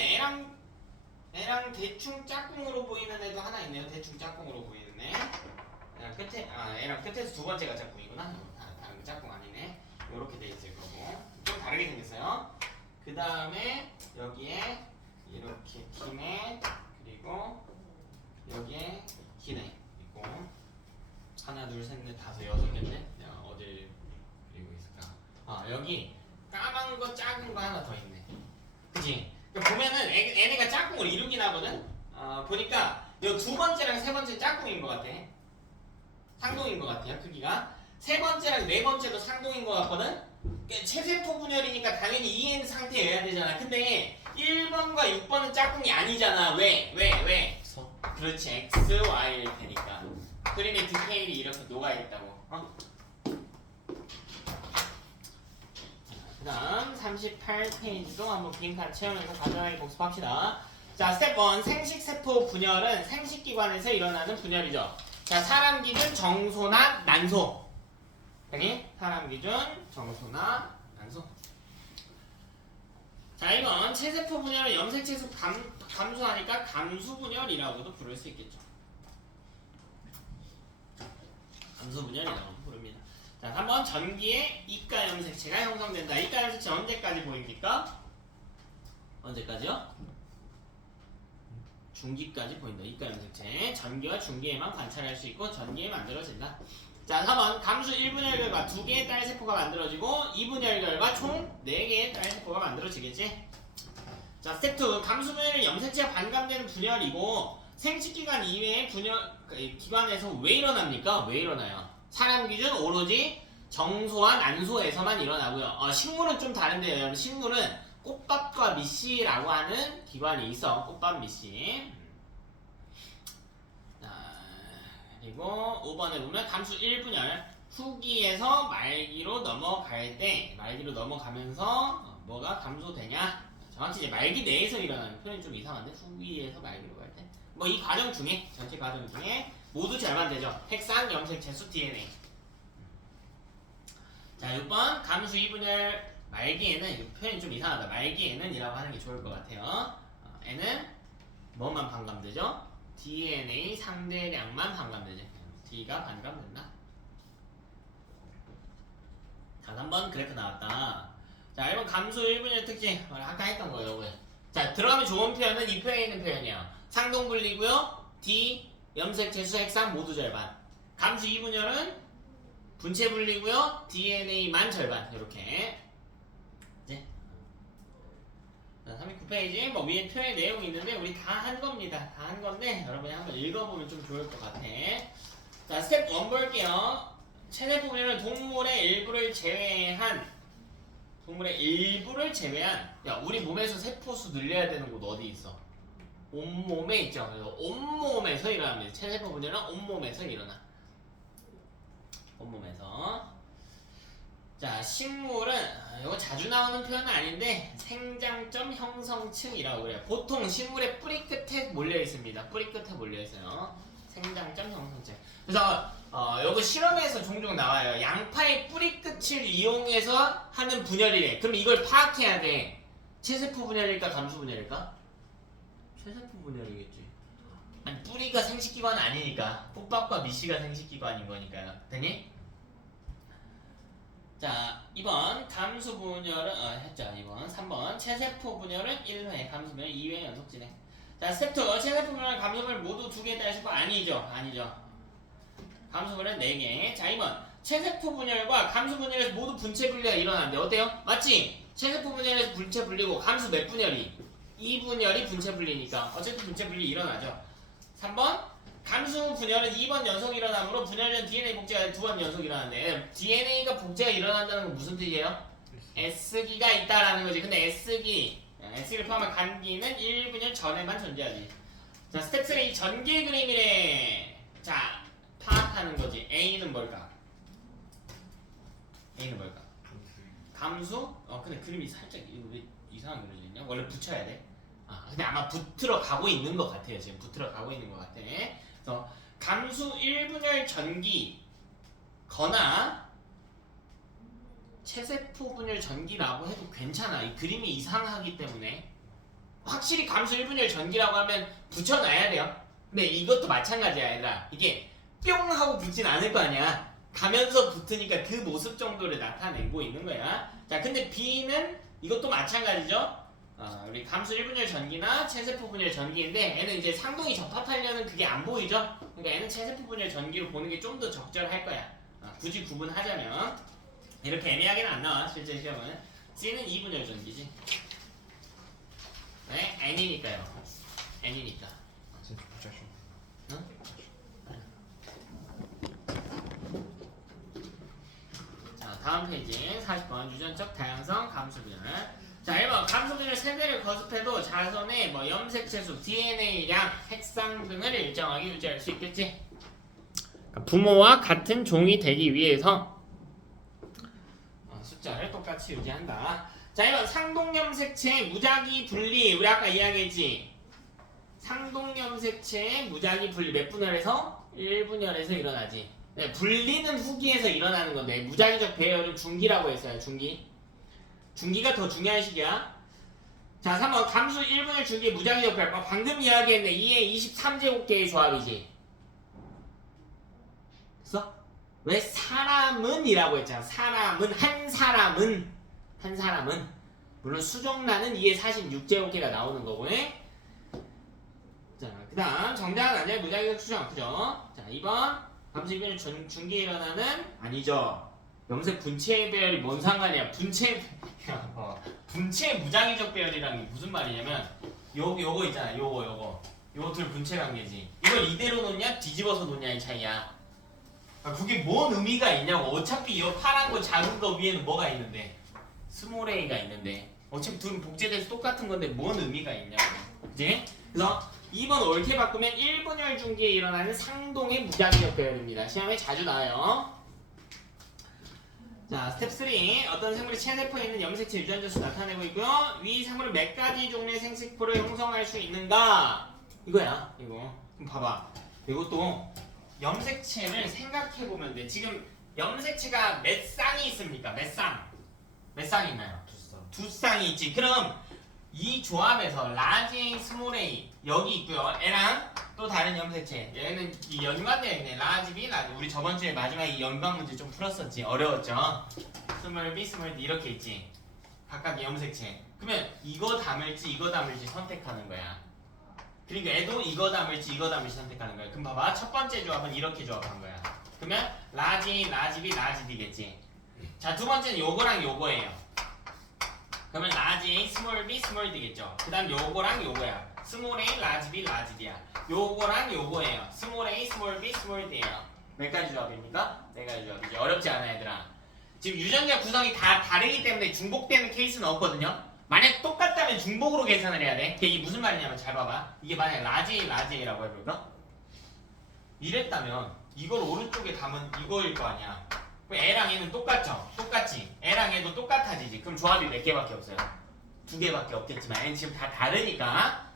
애랑 대충 짝꿍으로 보이는 애도 하나 있네요. 대충 짝꿍으로 보이는 애. 애랑 끝에서 두 번째가 짝꿍이구나. 다른 짝꿍 아니네. 요렇게 돼 있을 거고 좀 다르게 생겼어요. 그 다음에 여기에 이렇게 긴 애 그리고 여기에 긴 애 있고 하나 둘 셋 넷 다섯 여섯 개인데 어딜 그리고 있을까? 여기 까만 거 작은 거 하나 더 있네. 그치? 그러니까 보면은 얘네가 짝꿍을 이루긴 하거든. 보니까 이 두 번째랑 세 번째 짝꿍인 것 같아. 상동인 것 같아요. 크기가 세 번째랑 네 번째도 상동인 것 같거든. 그러니까 체세포 분열이니까 당연히 EN 상태여야 되잖아. 근데 1번과 6번은 짝꿍이 아니잖아. 왜? 서. 그렇지. X, Y일 테니까. 그림의 디테일이 이렇게 녹아있다고. 그 다음 38페이지도 한번 빈칸 채우면서 간단하게 복습합시다. 자, 스텝 1. 생식세포 분열은 생식기관에서 일어나는 분열이죠. 자, 사람 기준 정소나 난소. 여기 사람 기준 정소나 난소. 자, 이건 체세포 분열은 염색체수 감소하니까 감수분열이라고도 부를 수 있겠죠. 감수분열이라고 부릅니다. 자, 3번 전기에 이가 염색체가 형성된다. 이가 염색체 언제까지 보입니까? 언제까지요? 중기까지 보인다. 이가 염색체 전기와 중기에만 관찰할 수 있고 전기에 만들어진다. 자, 3번 감수 1분열 결과 2개의 딸세포가 만들어지고 2분열 결과 총 4개의 딸세포가 만들어지겠지. 자, 스텝 2. 감수분열은 염색체가 반감되는 분열이고 생식기관 이외의 기관에서 왜 일어납니까? 왜 일어나요? 사람 기준 오로지 정소와 난소에서만 일어나고요. 식물은 좀 다른데요. 여러분, 식물은 꽃밥과 미씨라고 하는 기관이 있어. 꽃밥 미씨. 그리고 5번에 보면 감수 1분열 후기에서 말기로 넘어가면서 뭐가 감소되냐? 정확히 이제 말기 내에서 일어나는 표현이 좀 이상한데 후기에서 말기로 갈 때 뭐 이 과정 중에 전체 과정 중에 모두 절반되죠. 핵산, 염색체수, DNA. 자, 6번 감수 2분열 말기에는 이 표현이 좀 이상하다. 말기에는 이라고 하는 게 좋을 것 같아요. N은 뭐만 반감되죠? DNA 상대량만 반감되죠. D가 반감된다. 자, 3번 그래프 나왔다. 자, 1번 감수 1분열 특징. 아까 했던 거예요. 자, 들어가면 좋은 표현은 이 표현에 있는 표현이야. 상동분리고요. D, 염색체수, 핵산 모두 절반. 감수 2분열은 분체분리고요. DNA만 절반. 이렇게. 네. 자, 39페이지 뭐 위에 표의 내용이 있는데 우리 다 한 겁니다. 다 한 건데 여러분이 한번 읽어보면 좀 좋을 것 같아. 자, 스텝 1 볼게요. 체세포 분열은 동물의 일부를 제외한 야, 우리 몸에서 세포수 늘려야 되는 곳 어디 있어? 온몸에 있죠. 그래서 온몸에서 일어납니다. 체세포 분열은 온몸에서 일어나. 온몸에서. 자, 식물은 이거 자주 나오는 표현은 아닌데 생장점 형성층이라고 그래요. 보통 식물의 뿌리 끝에 몰려 있습니다. 뿌리 끝에 몰려 있어요. 생장점 형성층. 그래서 요거 실험에서 종종 나와요. 양파의 뿌리 끝을 이용해서 하는 분열이래. 그럼 이걸 파악해야 돼. 체세포 분열일까 감수 분열일까? 체세포 분열이겠지. 아니, 뿌리가 생식기관 아니니까. 꽃밥과 미씨가 생식기관인 거니까요. 되니? 자, 2번 감수 분열은 했죠. 2번. 3번 체세포 분열은 1회, 감수 분열 2회 연속 진행. 자, 스텝 2. 체세포 분열, 감수 분열 모두 2개의 딸세포 아니죠. 감수 분열 4개. 자, 2번 체세포 분열과 감수 분열에서 모두 분체 분리가 일어나는데 어때요? 맞지? 체세포 분열에서 분체 분리고 감수 몇 분열이? 2분열이 분체 분리니까 어쨌든 분체 분리 일어나죠. 3번 감수 분열은 2번 연속 일어나므로 분열 전 DNA 복제가 2번 연속 일어나는데 DNA가 복제가 일어난다는 건 무슨 뜻이에요? S기가 있다라는 거지. 근데 S기를 포함한 간기는 1분열 전에만 존재하지. 자, 스텝 3 이 전기 그림이래. 자, 파악하는 거지. A는 뭘까? 감수? 근데 그림이 살짝 왜 이상하게 그려져 있냐? 원래 붙여야 돼. 근데 아마 붙들어 가고 있는 것 같아요. 지금 붙들어 가고 있는 것 같아. 그래서 감수 1분열 전기거나 체세포 분열 전기라고 해도 괜찮아. 이 그림이 이상하기 때문에 확실히 감수 1분열 전기라고 하면 붙여놔야 돼요. 근데 이것도 마찬가지야, 얘들아. 이게 뿅 하고 붙진 않을 거 아니야. 가면서 붙으니까 그 모습 정도를 나타내고 있는 거야. 자, 근데 B는 이것도 마찬가지죠. 우리 감수 1분열 전기나 체세포 분열 전기인데 얘는 이제 상동이 접합하려는 그게 안 보이죠? 그러니까 얘는 체세포 분열 전기로 보는 게 좀 더 적절할 거야. 굳이 구분하자면 이렇게 애매하게는 안 나와. 실제 시험은 C는 2분열 전기지. 네? N이니까요. N이니까. 진짜 붙자쇼. 응? 자, 다음 페이지 40번 유전적 다양성 감수분열. 자, 1번 감수분열 세대를 거듭해도 자손의 뭐 염색 채수, DNA량, 핵상 등을 일정하게 유지할 수 있겠지. 부모와 같은 종이 되기 위해서 숫자를 똑같이 유지한다. 자, 1번 상동염색체의 무작위 분리. 우리 아까 이야기했지. 상동염색체의 무작위 분리 몇 분열에서? 1분열에서 일어나지. 네, 분리는 후기에서 일어나는 건데 무작위적 배열은 중기라고 했어요. 중기가 더 중요한 시기야. 자, 3번 감수 1분열 중기 무작위적 배열. 방금 이야기했네. 2의 23제곱계의 조합이지. 됐어? 왜 사람은 이라고 했잖아. 한 사람은 물론 수정란은 2의 46제곱계가 나오는 거고. 자, 그 다음 정답은 아니야. 무작위적 수정. 그죠? 자, 2번 감수 1분열 중기에 일어나는 아니죠. 염색 분체 배열이 뭔 상관이야. 분체 무작위적 배열이라는 게 무슨 말이냐면 요거 있잖아. 요거 둘 분체 관계지. 이걸 이대로 놓냐 뒤집어서 놓냐의 차이야. 그게 뭔 의미가 있냐고. 어차피 이 파란 거 작은 거 위에는 뭐가 있는데 스몰 a가 있는데 어차피 둘은 복제돼서 똑같은 건데 뭔 의미가 있냐고. 그치? 그래서 2번 옳게 바꾸면 1분열 중기에 일어나는 상동의 무작위적 배열입니다. 시험에 자주 나와요. 자, 스텝 3. 어떤 생물이 체세포에 있는 염색체 유전자 수 나타내고 있고요. 위 생물은 몇 가지 종류의 생식포를 형성할 수 있는가? 이거야. 이거. 그럼 봐봐. 이것도 염색체를 생각해보면 돼. 지금 염색체가 몇 쌍이 있습니까? 몇 쌍이 있나요? 두 쌍이 있지. 그럼 이 조합에서 라지 A, 스몰 A 여기 있고요. 얘랑 또 다른 염색체. 얘는 이 연관되어 있네. 라지 B, 라지. 우리 저번 주에 마지막에 이 연관 문제 좀 풀었었지. 어려웠죠. 스몰 B, 스몰 D 이렇게 있지. 각각 염색체. 그러면 이거 담을지 선택하는 거야. 그러니까 얘도 이거 담을지 선택하는 거야. 그럼 봐봐. 첫 번째 조합은 이렇게 조합한 거야. 그러면 라지 A, 라지 B, 라지 D겠지. 자, 두 번째는 요거랑 요거예요. 그러면 라지 A, 스몰 B, 스몰 D겠죠. 그 다음 요거랑 요거야. 스몰 A, 라지 B, 라지 D야. 요거랑 요거예요. 스몰 A, 스몰 B, 스몰 D예요. 몇 가지 조합입니까? 네 가지 조합이죠. 어렵지 않아 얘들아. 지금 유전자 구성이 다 다르기 때문에 중복되는 케이스는 없거든요. 만약 똑같다면 중복으로 계산을 해야 돼. 이게 무슨 말이냐면 잘 봐봐. 이게 만약 라지 A, 라지 A라고 해볼까? 이랬다면 이걸 오른쪽에 담은 이거일 거 아니야. 애랑 얘는 똑같죠? 똑같지? 애랑 얘도 똑같아지지. 그럼 조합이 몇 개밖에 없어요? 두 개밖에 없겠지만 얘는 지금 다 다르니까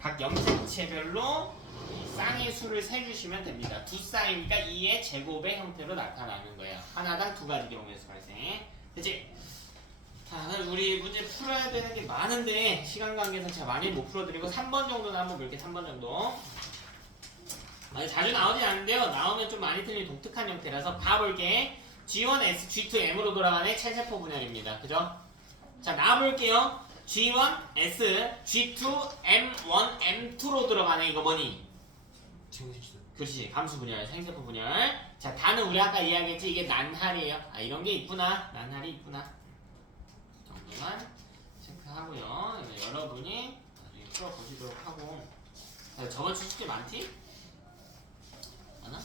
각 염색체별로 이 쌍의 수를 세주시면 됩니다. 두 쌍이니까 2의 제곱의 형태로 나타나는 거예요. 하나당 두 가지 경우의 수 발생. 그치? 자, 우리 문제 풀어야 되는 게 많은데 시간 관계상 제가 많이 못 풀어드리고 3번 정도는 한번 볼게요. 3번 정도. 자주 나오진 않는데요. 나오면 좀 많이 틀린 독특한 형태라서 봐볼게. G1S, G2M으로 돌아가는 체세포 분열입니다. 그죠? 자, 나와볼게요. G1S, G2, M1, M2로 들어가는 이거 뭐니? 그렇지. 감수 분열, 생세포 분열. 자, 다는 우리 아까 이야기했지. 이게 난할이에요. 이런 게 있구나. 난할이 있구나. 정도만 체크하고요. 여러분이 나중에 풀어보시도록 하고. 자, 저번 주 숙제 많지? 하나?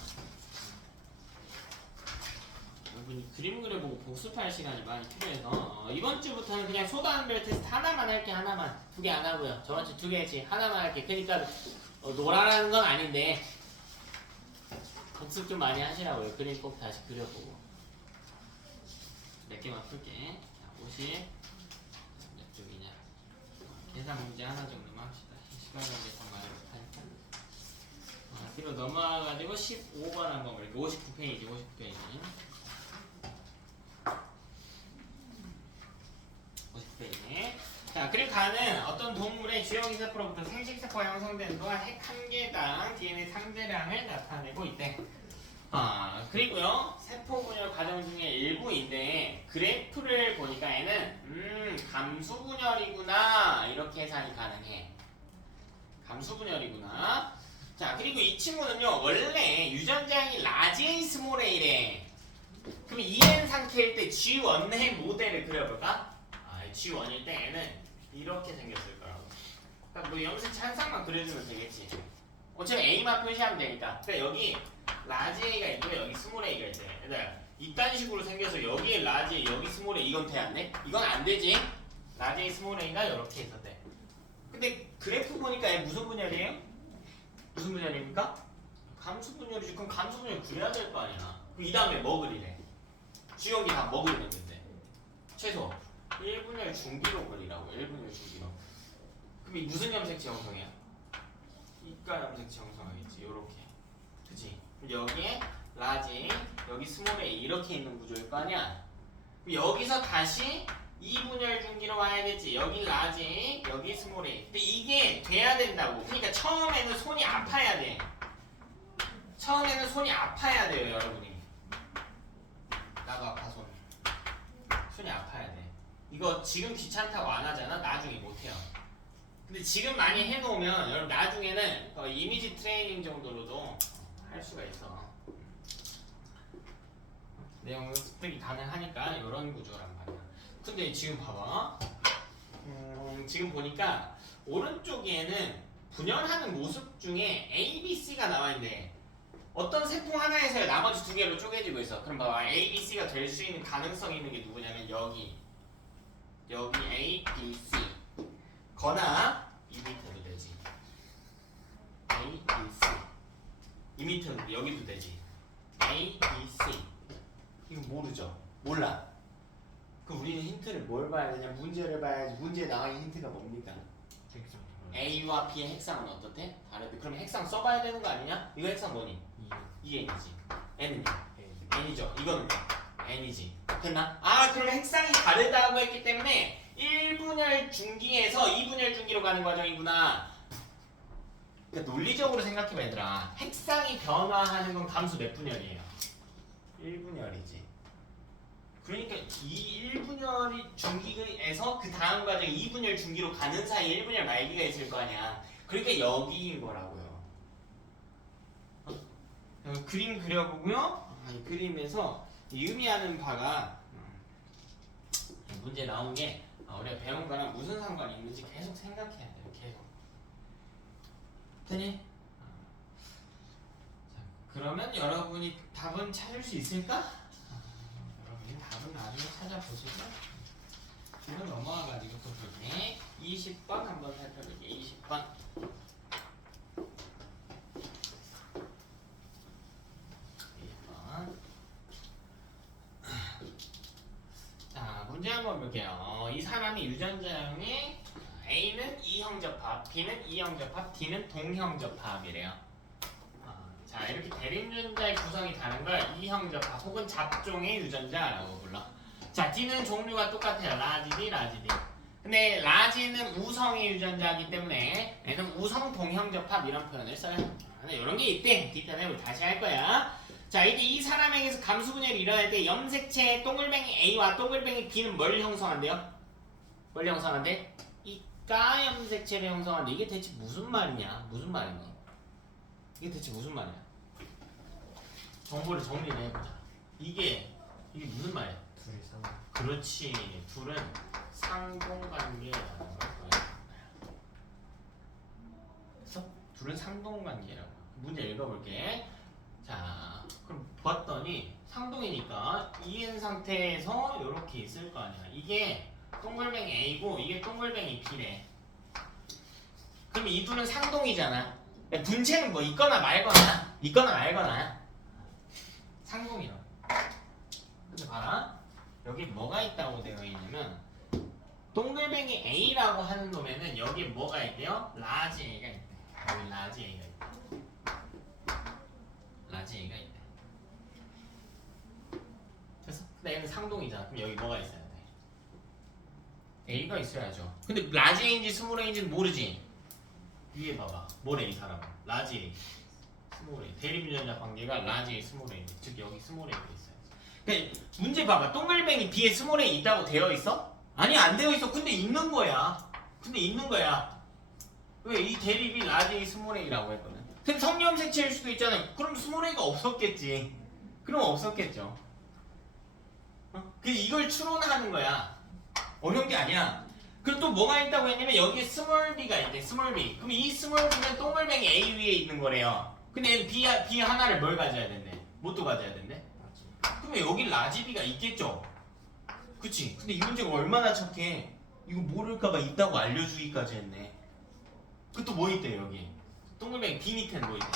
여러분이 그림 그려보고 복습할 시간이 많이 필요해서 이번 주부터는 그냥 소단별 테스트 하나만 할게. 하나만. 두 개 안 하고요. 저번 주 두 개 했지. 하나만 할게. 그러니까 놀아라는 건 아닌데 복습 좀 많이 하시라고요. 그림 꼭 다시 그려보고. 몇 개만 풀게. 자, 50 몇 쪽이냐. 계산 문제 하나 정도만 합시다. 시간 관계상 말을 못하니까. 뒤로 넘어가가지고 15번 한번 볼게요. 59페이지, 59페이지. 50페이지. 자, 그리고 가는 어떤 동물의 주요기세포로부터 생식세포가 형성되는 동안 핵 한 개당 DNA 상대량을 나타내고 있대. 그리고요, 세포 분열 과정 중에 일부인데, 그래프를 보니까 얘는, 감수 분열이구나. 이렇게 계산이 가능해. 감수 분열이구나. 자, 그리고 이 친구는요, 원래 유전자형이 라지 A 스몰 A래. 그럼 EN 상태일 때 G1의 모델을 그려볼까? G1일 때 얘는 이렇게 생겼을 거라고. 그러니까 뭐 염색체 한 쌍만 그려주면 되겠지. 어차피 A만 표시하면 되니까. 그러니까 여기 라지 A가 있고 여기 스몰 A가 있대. 얘들아, 이딴 식으로 생겨서 여기에 라지 A, 여기 스몰 A 이건 돼 안 돼? 이건 안 되지. 라지 A, 스몰 A가 이렇게 있었대. 근데 그래프 보니까 얘 무슨 분열이에요? 무슨 분열입니까? 감수 분열이지. 그럼 감수 분열 그려야 될 거 아니야. 그럼 이 다음에 뭐 그리래? 주역이 다 뭐 그리면 된대? 최소 1분열 중기로 그리라고. 1분열 중기로. 그럼 이 무슨 염색체 형성이야? 이가 염색체 형성하겠지. 요렇게. 그치? 그럼 여기에 라지, 여기 스몰 A 이렇게 있는 구조일 거 아니야? 그럼 여기서 다시 2분열 중기로 와야겠지. 여기 라지, 여기 스몰 A. 근데 이게 돼야 된다고. 그러니까 처음에는 손이 아파야 돼. 처음에는 손이 아파야 돼요, 여러분이. 나도 아파, 손. 손이 아파야 돼. 이거 지금 귀찮다고 안 하잖아? 나중에 못해요. 근데 지금 많이 해놓으면 여러분 나중에는 이미지 트레이닝 정도로도 할 수가 있어. 내용 습득이 가능하니까 이런 구조란 말이야. 근데 지금 봐봐. 지금 보니까 오른쪽에는 분열하는 모습 중에 A, B, C가 나와있네. 어떤 세포 하나에서 나머지 두 개로 쪼개지고 있어. 그럼 봐봐. A, B, C가 될 수 있는 가능성이 있는 게 누구냐면 여기 A, B, C 거나 이 밑에도 되지. A, B, C 이 밑에도 여기도 되지. A, B, C 이거 모르죠? 몰라. 그럼 우리는 힌트를 뭘 봐야 되냐? 문제를 봐야지. 문제에 나와 있는 힌트가 뭡니까? A와 B의 핵상은 어떻대? 다르대. 그럼 핵상 써봐야 되는 거 아니냐? 이거 핵상 뭐니? 2N이지. N은요? N이죠. 이거는 N이지. 됐나? 그럼 핵상이 다르다고 했기 때문에 1분열 중기에서 2분열 중기로 가는 과정이구나. 그러니까 논리적으로 생각해봐 얘들아. 핵상이 변화하는 건 감수 몇 분열이에요? 1분열이지. 그러니까 이 1분열이 중기에서 그 다음 과정에 2분열 중기로 가는 사이에 1분열 말기가 있을 거 아니야. 그러니까 여기인 거라고요. 그림 그려보고요. 이 그림에서 의미하는 바가 문제 나온 게 우리가 배운 거랑 무슨 상관이 있는지 계속 생각해야 돼요. 계속. 되니? 자, 그러면 여러분이 답은 찾을 수 있을까? 여러분이 답은 나중에 찾아보시고 이거 넘어가가지고 또 볼게. 20번 한번 살펴볼게. 20번. 20번. 자, 문제 한번 볼게요. 이 사람이 유전자형이 A는 E형접합, B는 E형접합, D는 동형접합이래요. 자, 이렇게 대립유전자의 구성이 다른 걸 E형접합 혹은 잡종의 유전자라고 불러. 자, D는 종류가 똑같아요. 라지 D, 라지 D. 근데 라지는 우성의 유전자이기 때문에 얘는 우성 동형접합 이런 표현을 써요. 근데 이런 게 있대. 뒷편에 우리 다시 할 거야. 자, 이제 이 사람에게서 감수분열이 일어날 때 염색체 동글뱅이 A와 동글뱅이 B는 뭘 형성한대요? 뭘 형성한대? 이가 염색체를 형성한대. 이게 대체 무슨 말이냐? 무슨 말이니? 이게 대체 무슨 말이야? 정보를 정리를 해보자. 이게 무슨 말이야? 둘이 상. 그렇지. 둘은 상동관계라는 걸 거야. 그래서 둘은 상동관계라고. 문제 읽어볼게. 자, 그럼 봤더니 상동이니까 EN 상태에서 이렇게 있을 거 아니야. 이게 동글뱅이 A고 이게 동글뱅이 B래. 그럼 이 둘은 상동이잖아. 분체는 뭐 있거나 말거나 상동이라고. 근데 봐라. 여기 뭐가 있다고 되어 있냐면 동글뱅이 A라고 하는 놈에는 여기에 뭐가 있대요? 라지 A가 있대. 여기 라지 A가 있대. 라지 A가 있대. 됐어? 근데 얘는 상동이잖아. 그럼 여기 뭐가 있어야 돼? A가 있어야죠. 근데 라지 A인지 스몰 A인지는 모르지? 위에 봐봐. 뭐래 이 사람은? 라지 A, 스몰 A. 대립유전자 관계가 라지 A, 스몰 A. 즉 여기 스몰 A가 있어요. 그러니까 문제 봐봐. 동글뱅이 B에 스몰 A 있다고 되어 있어? 아니 안 되어 있어. 근데 있는 거야. 근데 있는 거야. 왜? 이 대립이 라지 A, 스몰 A라고 했거든. 근데 성염색체일 수도 있잖아요. 그럼 스몰 A가 없었겠지. 그럼 없었겠죠. 그래서 이걸 추론하는 거야. 어려운 게 아니야. 그리고 또 뭐가 있다고 했냐면 여기에 스몰 b가 있대. 스몰 b. 그럼 이 스몰 b는 동글뱅이 A 위에 있는 거래요. 근데 얘는 B 하나를 뭘 가져야 된대? 뭣도 가져야 된대? 그럼 여기 라지 b가 있겠죠? 그치? 근데 이 문제가 얼마나 착해. 이거 모를까봐 있다고 알려주기까지 했네. 그 또 뭐 있대 여기? 동글뱅이 B 밑에는 뭐 있대?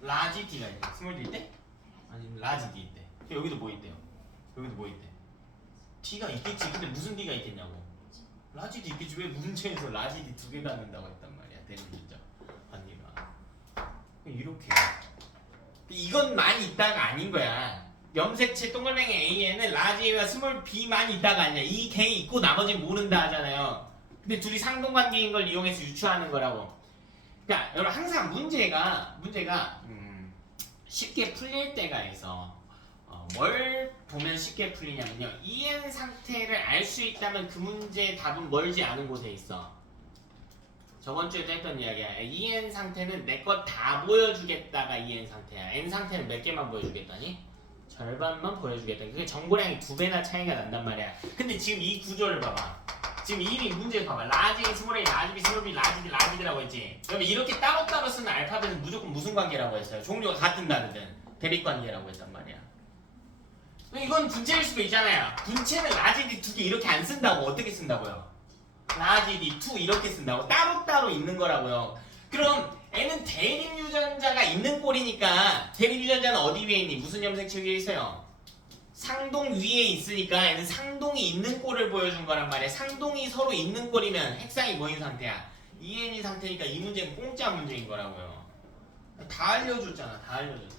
라지 d가 있대. 스몰 d 있대? 아니면 라지 d 있대. 여기도 뭐 있대요? 여기도 뭐 있대? d가 있겠지. 근데 무슨 d가 있겠냐고. 라지 D 있겠지. 왜 문제에서 라지 D 두 개 갖는다고 했단 말이야. 대립유전자 관계가. 이렇게. 이건 많이 있다가 아닌 거야. 염색체 동글뱅이 A에는 라지 A와 스몰 B만 있다가 아니야. 이 개 있고 나머지는 모른다 하잖아요. 근데 둘이 상동관계인 걸 이용해서 유추하는 거라고. 그러니까 여러분 항상 문제가 쉽게 풀릴 때가 있어. 뭘 보면 쉽게 풀리냐면요. EN 상태를 알 수 있다면 그 문제의 답은 멀지 않은 곳에 있어. 저번 주에도 했던 이야기야. EN 상태는 내 것 다 보여주겠다가 EN 상태야. N 상태는 몇 개만 보여주겠다니? 절반만 보여주겠다니. 그게 정보량이 2배나 차이가 난단 말이야. 근데 지금 이 구조를 봐봐. 지금 이미 문제 봐봐. 라지 A, 스몰 A, 라지 B, 스몰 B, 라지 D, 라지 D라고 했지. 그러면 이렇게 따로따로 쓰는 알파벳은 무조건 무슨 관계라고 했어요? 종류가 같은 다르든 대립관계라고 했단 말이야. 이건 분체일 수도 있잖아요. 분체는 라지 D 두 개 이렇게 안 쓴다고. 어떻게 쓴다고요? 라지 D 2 이렇게 쓴다고. 따로따로 있는 거라고요. 그럼 N은 대립유전자가 있는 꼴이니까 대립유전자는 어디 위에 있니? 무슨 염색체 위에 있어요? 상동 위에 있으니까 N은 상동이 있는 꼴을 보여준 거란 말이야. 상동이 서로 있는 꼴이면 핵상이 뭐인 상태야? EN이 상태니까 이 문제는 공짜 문제인 거라고요. 다 알려줬잖아. 다 알려줬다고.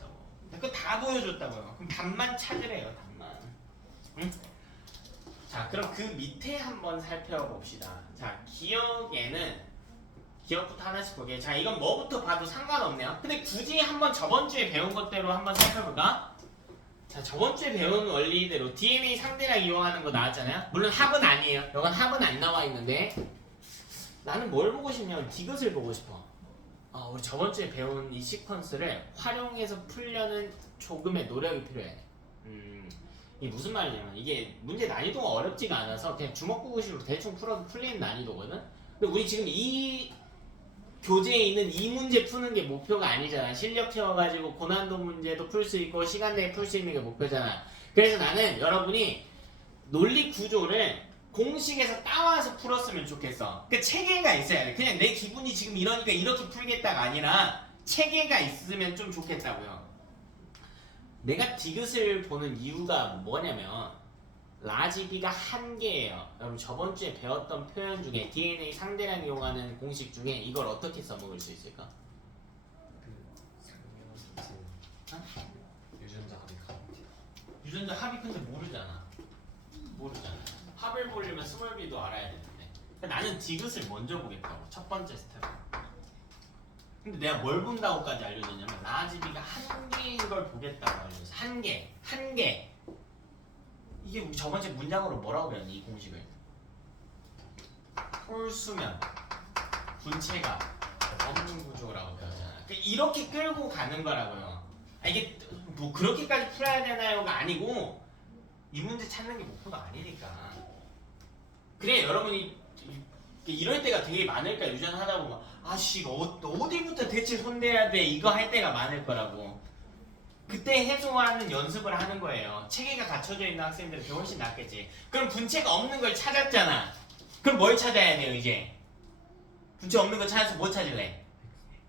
그거 다 보여줬다고요. 그럼 답만 찾으래요. 답만. 응? 자, 그럼 그 밑에 한번 살펴봅시다. 자, 기억부터 하나씩 보게. 자, 이건 뭐부터 봐도 상관없네요. 근데 굳이 한번 저번 주에 배운 것대로 한번 살펴볼까? 자, 저번 주에 배운 원리대로 DNA 상대량 이용하는 거 나왔잖아요. 물론 합은 아니에요. 이건 합은 안 나와 있는데 나는 뭘 보고 싶냐면 디귿을 보고 싶어. 우리 저번 주에 배운 이 시퀀스를 활용해서 풀려는 조금의 노력이 필요해. 이게 무슨 말이냐면 이게 문제 난이도가 어렵지가 않아서 그냥 주먹구구식으로 대충 풀어도 풀리는 난이도거든. 근데 우리 지금 이 교재에 있는 이 문제 푸는 게 목표가 아니잖아. 실력 채워가지고 고난도 문제도 풀 수 있고 시간 내에 풀 수 있는 게 목표잖아. 그래서 나는 여러분이 논리 구조를 공식에서 따와서 풀었으면 좋겠어. 그 체계가 있어야 돼. 그냥 내 기분이 지금 이러니까 이렇게 풀겠다가 아니라 체계가 있으면 좀 좋겠다고요. 내가 디귿을 보는 이유가 뭐냐면 라지 B가 한 개예요. 여러분 저번 주에 배웠던 표현 중에 DNA 상대량 이용하는 공식 중에 이걸 어떻게 써먹을 수 있을까? 유전자 합이 가운데. 유전자 합이 근데 모르잖아. 합을 보려면 스몰 b도 알아야 되는데. 나는 디귿을 먼저 보겠다고. 첫 번째 스텝. 근데 내가 뭘 본다고까지 알려줬냐면 라지 B가 한 개인 걸 보겠다고 알려줬어. 한 개. 이게 우리 저번째 문장으로 뭐라고 배웠니? 이 공식을 홀수면 분체가 없는 구조라고 배웠잖아. 그러니까 이렇게 끌고 가는 거라고요. 이게 뭐 그렇게까지 풀어야 되나요가 아니고 이 문제 찾는 게 목표가 아니니까. 그래 여러분이 이럴 때가 되게 많을 거야. 유전하다 보면 아씨 어디부터 대체 손대야 돼 이거 할 때가 많을 거라고. 그때 해소하는 연습을 하는 거예요. 체계가 갖춰져 있는 학생들은 훨씬 낫겠지. 그럼 분체가 없는 걸 찾았잖아. 그럼 뭘 찾아야 돼요 이제? 분체 없는 거 찾아서 뭐 찾을래?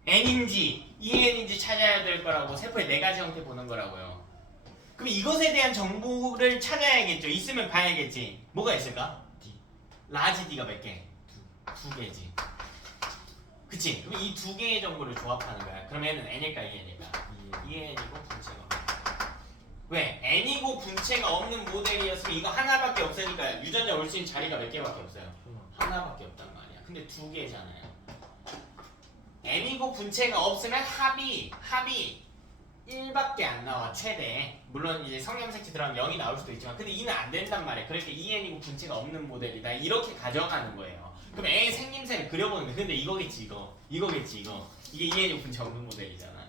N인지 EN인지 찾아야 될 거라고. 세포의 4가지 형태 보는 거라고요. 그럼 이것에 대한 정보를 찾아야겠죠. 있으면 봐야겠지. 뭐가 있을까? 라지 D가 몇 개? 두 개지. 그치? 그럼 이 두 개의 정보를 조합하는 거야. 그럼 얘는 n일까 2n일까? 2n이고 분체가 없는. 왜? n이고 분체가 없는 모델이었으면 이거 하나밖에 없으니까 유전자 올 수 있는 자리가 몇 개밖에 없어요? 하나밖에 없단 말이야. 근데 두 개잖아요. n이고 분체가 없으면 합이 1밖에 안 나와 최대. 물론 이제 성염색체 들어가면 0이 나올 수도 있지만 근데 2는 안 된단 말이에요. 그러니까 2n이고 분체가 없는 모델이다. 이렇게 가정하는 거예요. 그럼 애 생김새를 그려보는 거야. 근데 이거겠지 이거겠지 이거. 이게 2n이고 분체 없는 모델이잖아.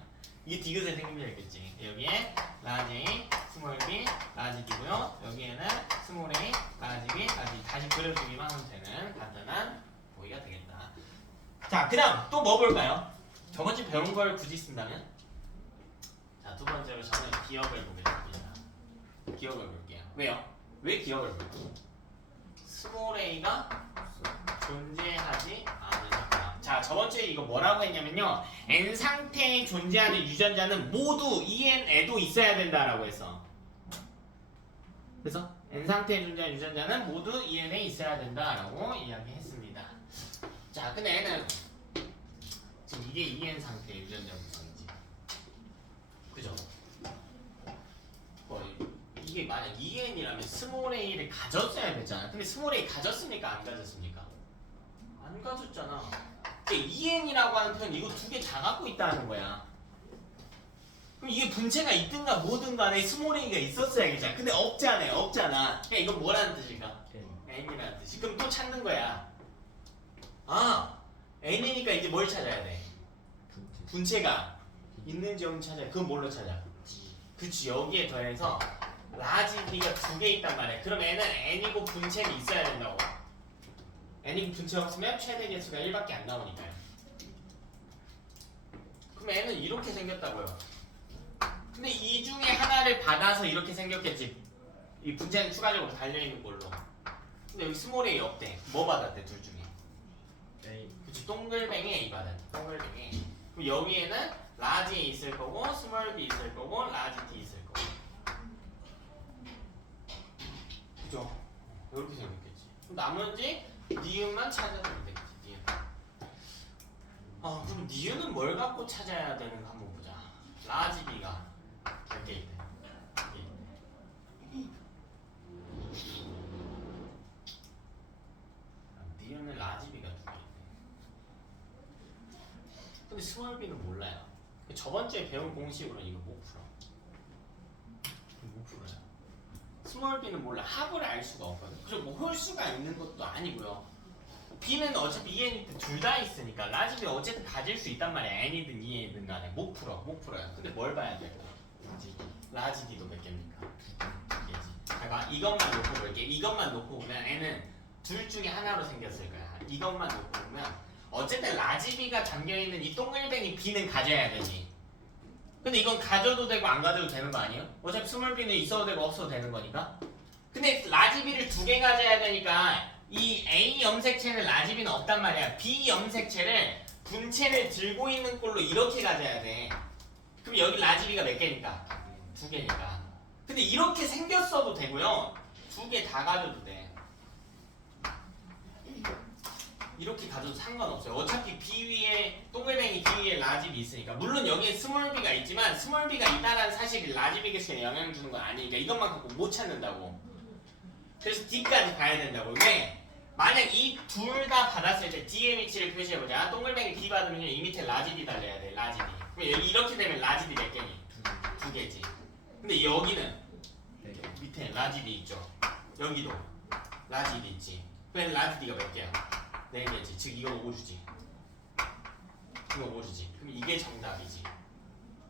이게 디귿의 생김새겠지. 여기에 라지, 스몰 b, 라지 d고요. 여기에는 스몰 a, 라지 b, 라지 다시 그려주기만 하면 되는 간단한 보기가 되겠다. 자, 그 다음 또 뭐 볼까요? 저번주 배운 걸 굳이 쓴다면? 자, 두 번째로 저는 기억을 보겠습니다. 기억을 볼게요. 왜요? 왜 기억을 볼까요? 스몰 a가 존재하지 않으니까. 자, 저번주에 이거 뭐라고 했냐면요. n 상태에 존재하는 유전자는 모두 EN에도 있어야 된다라고 했어. 그래서 n 상태에 존재하는 유전자는 모두 EN에 있어야 된다라고 이야기했습니다. 자, 근데 얘는 지금 이게 EN 상태의 유전자 구성이지. 그죠? 이게 만약 EN이라면 스몰 a를 가졌어야 되잖아. 근데 스몰 a 가졌습니까? 안 가졌습니까? 안 가졌잖아. 그러니까 EN이라고 하는 표현 이거 두 개 다 갖고 있다는 거야. 그럼 이게 분체가 있든가 뭐든 간에 스몰 a가 있었어야겠잖아. 근데 없잖아. 그러니까 이건 뭐라는 뜻일까? n이라는 뜻이. 그럼 또 찾는 거야. 아, n이니까 이제 뭘 찾아야 돼? 분체가 있는지 없는지 찾아야 돼. 그건 뭘로 찾아? 그치, 여기에 더해서 라지 D가 두 개 있단 말이야. 그럼 n은 n이고 분체는 있어야 된다고. n이고 분체 없으면 최대 개수가 1밖에 안 나오니까요. 그럼 n은 이렇게 생겼다고요. 근데 이 중에 하나를 받아서 이렇게 생겼겠지. 이 분체는 추가적으로 달려있는 걸로. 근데 여기 스몰 a 없대. 뭐 받았대 둘 중에? A. 그치, 동글뱅이 A 받았대. 동글뱅이 A. 그럼 여기에는 라지 A 있을 거고 스몰 b 있을 거고 라지 D 있을 거고. 그죠? 이렇게 생겼겠지. 그럼 나머지 니은만 찾아주면 되겠지. 니은. 그럼 니은은 뭘 갖고 찾아야 되는가 한번 보자. 라지 B가 몇 개 있대? 니은은 라지 B가 두 개 있대. 근데 스몰 b는 몰라요. 저번 주에 배운 공식으로는 이거 못 풀어. 못 풀어요. 스몰 b는 몰라. 합을 알 수가 없거든. 그리고 뭐 홀수가 있는 것도 아니고요. b는 어차피 EN일 때 둘 다 있으니까 라지 b 어쨌든 가질 수 있단 말이야. n이든 EN이든 간에 못 풀어요. 근데 뭘 봐야 될까? 라지 d도 몇 개입니까? 두 개지. 봐봐, 이것만 놓고 볼게. 이것만 놓고 보면 n은 둘 중에 하나로 생겼을 거야. 이것만 놓고 보면 어쨌든 라지 B가 담겨있는 이 동글뱅이 B는 가져야 되지. 근데 이건 가져도 되고 안 가져도 되는 거 아니에요? 어차피 스몰 B는 있어도 되고 없어도 되는 거니까. 근데 라지 B를 두 개 가져야 되니까 이 A 염색체는 라지 B는 없단 말이야. B 염색체를 분체를 들고 있는 꼴로 이렇게 가져야 돼. 그럼 여기 라지 B가 몇 개니까? 두 개니까. 근데 이렇게 생겼어도 되고요. 두 개 다 가져도 돼. 이렇게 가져도 상관없어요. 어차피 B 위에 동글뱅이 B 위에 라지 B 있으니까. 물론 여기에 스몰 b가 있지만 스몰 b가 있다는 사실이 라지 B 개수에 영향 주는 건 아니니까 이것만 갖고 못 찾는다고. 그래서 D까지 가야 된다고. 왜? 만약 이 둘 다 받았을 때 D의 위치를 표시해보자. 동글뱅이 B 받으면 이 밑에 라지 D 달려야 돼. 라지 D. 그럼 여기 이렇게 되면 라지 D 몇 개니? 두 개지. 근데 여기는 밑에 라지 D 있죠. 여기도 라지 D 있지. 그럼 라지 D가 몇 개야? 4개지. 즉 이거 5주지. 이거 5주지. 그럼 이게 정답이지.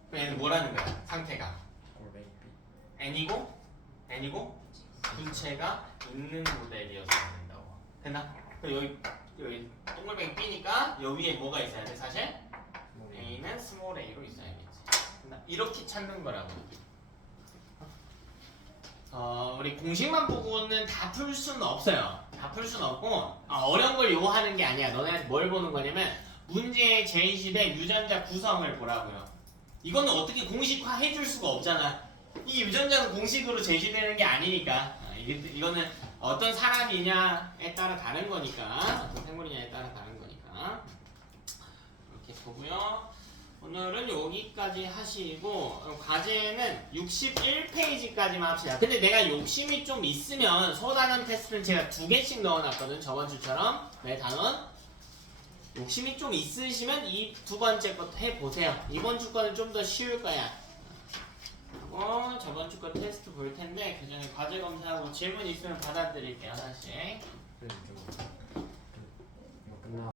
그럼 얘는 뭐라는 거야? 상태가 n이고 분체가 있는 모델이었어야 된다고. 됐나? 그럼 여기 동글뱅이 B니까 여기 위에 뭐가 있어야 돼? 사실 A는 스몰 a로 있어야겠지. 됐나? 이렇게 찾는 거라고. 우리 공식만 보고는 다 풀 수는 없어요. 다 풀 수는 없고 어려운 걸 요구하는 게 아니야. 너네한테 뭘 보는 거냐면 문제의 제시된 유전자 구성을 보라고요. 이거는 어떻게 공식화 해줄 수가 없잖아. 이 유전자는 공식으로 제시되는 게 아니니까. 이거는 어떤 사람이냐에 따라 다른 거니까 어떤 생물이냐에 따라 다른 거니까 이렇게 보고요. 오늘은 여기까지 하시고 과제는 61페이지까지만 합시다. 근데 내가 욕심이 좀 있으면 소단원 테스트는 제가 2개씩 넣어놨거든. 저번 주처럼. 네, 단원. 욕심이 좀 있으시면 이 두 번째 것도 해보세요. 이번 주 거는 좀 더 쉬울 거야. 그리고 저번 주 거 테스트 볼 텐데 그 전에 과제 검사하고 질문 있으면 받아드릴게요. 하나씩. 네, 좀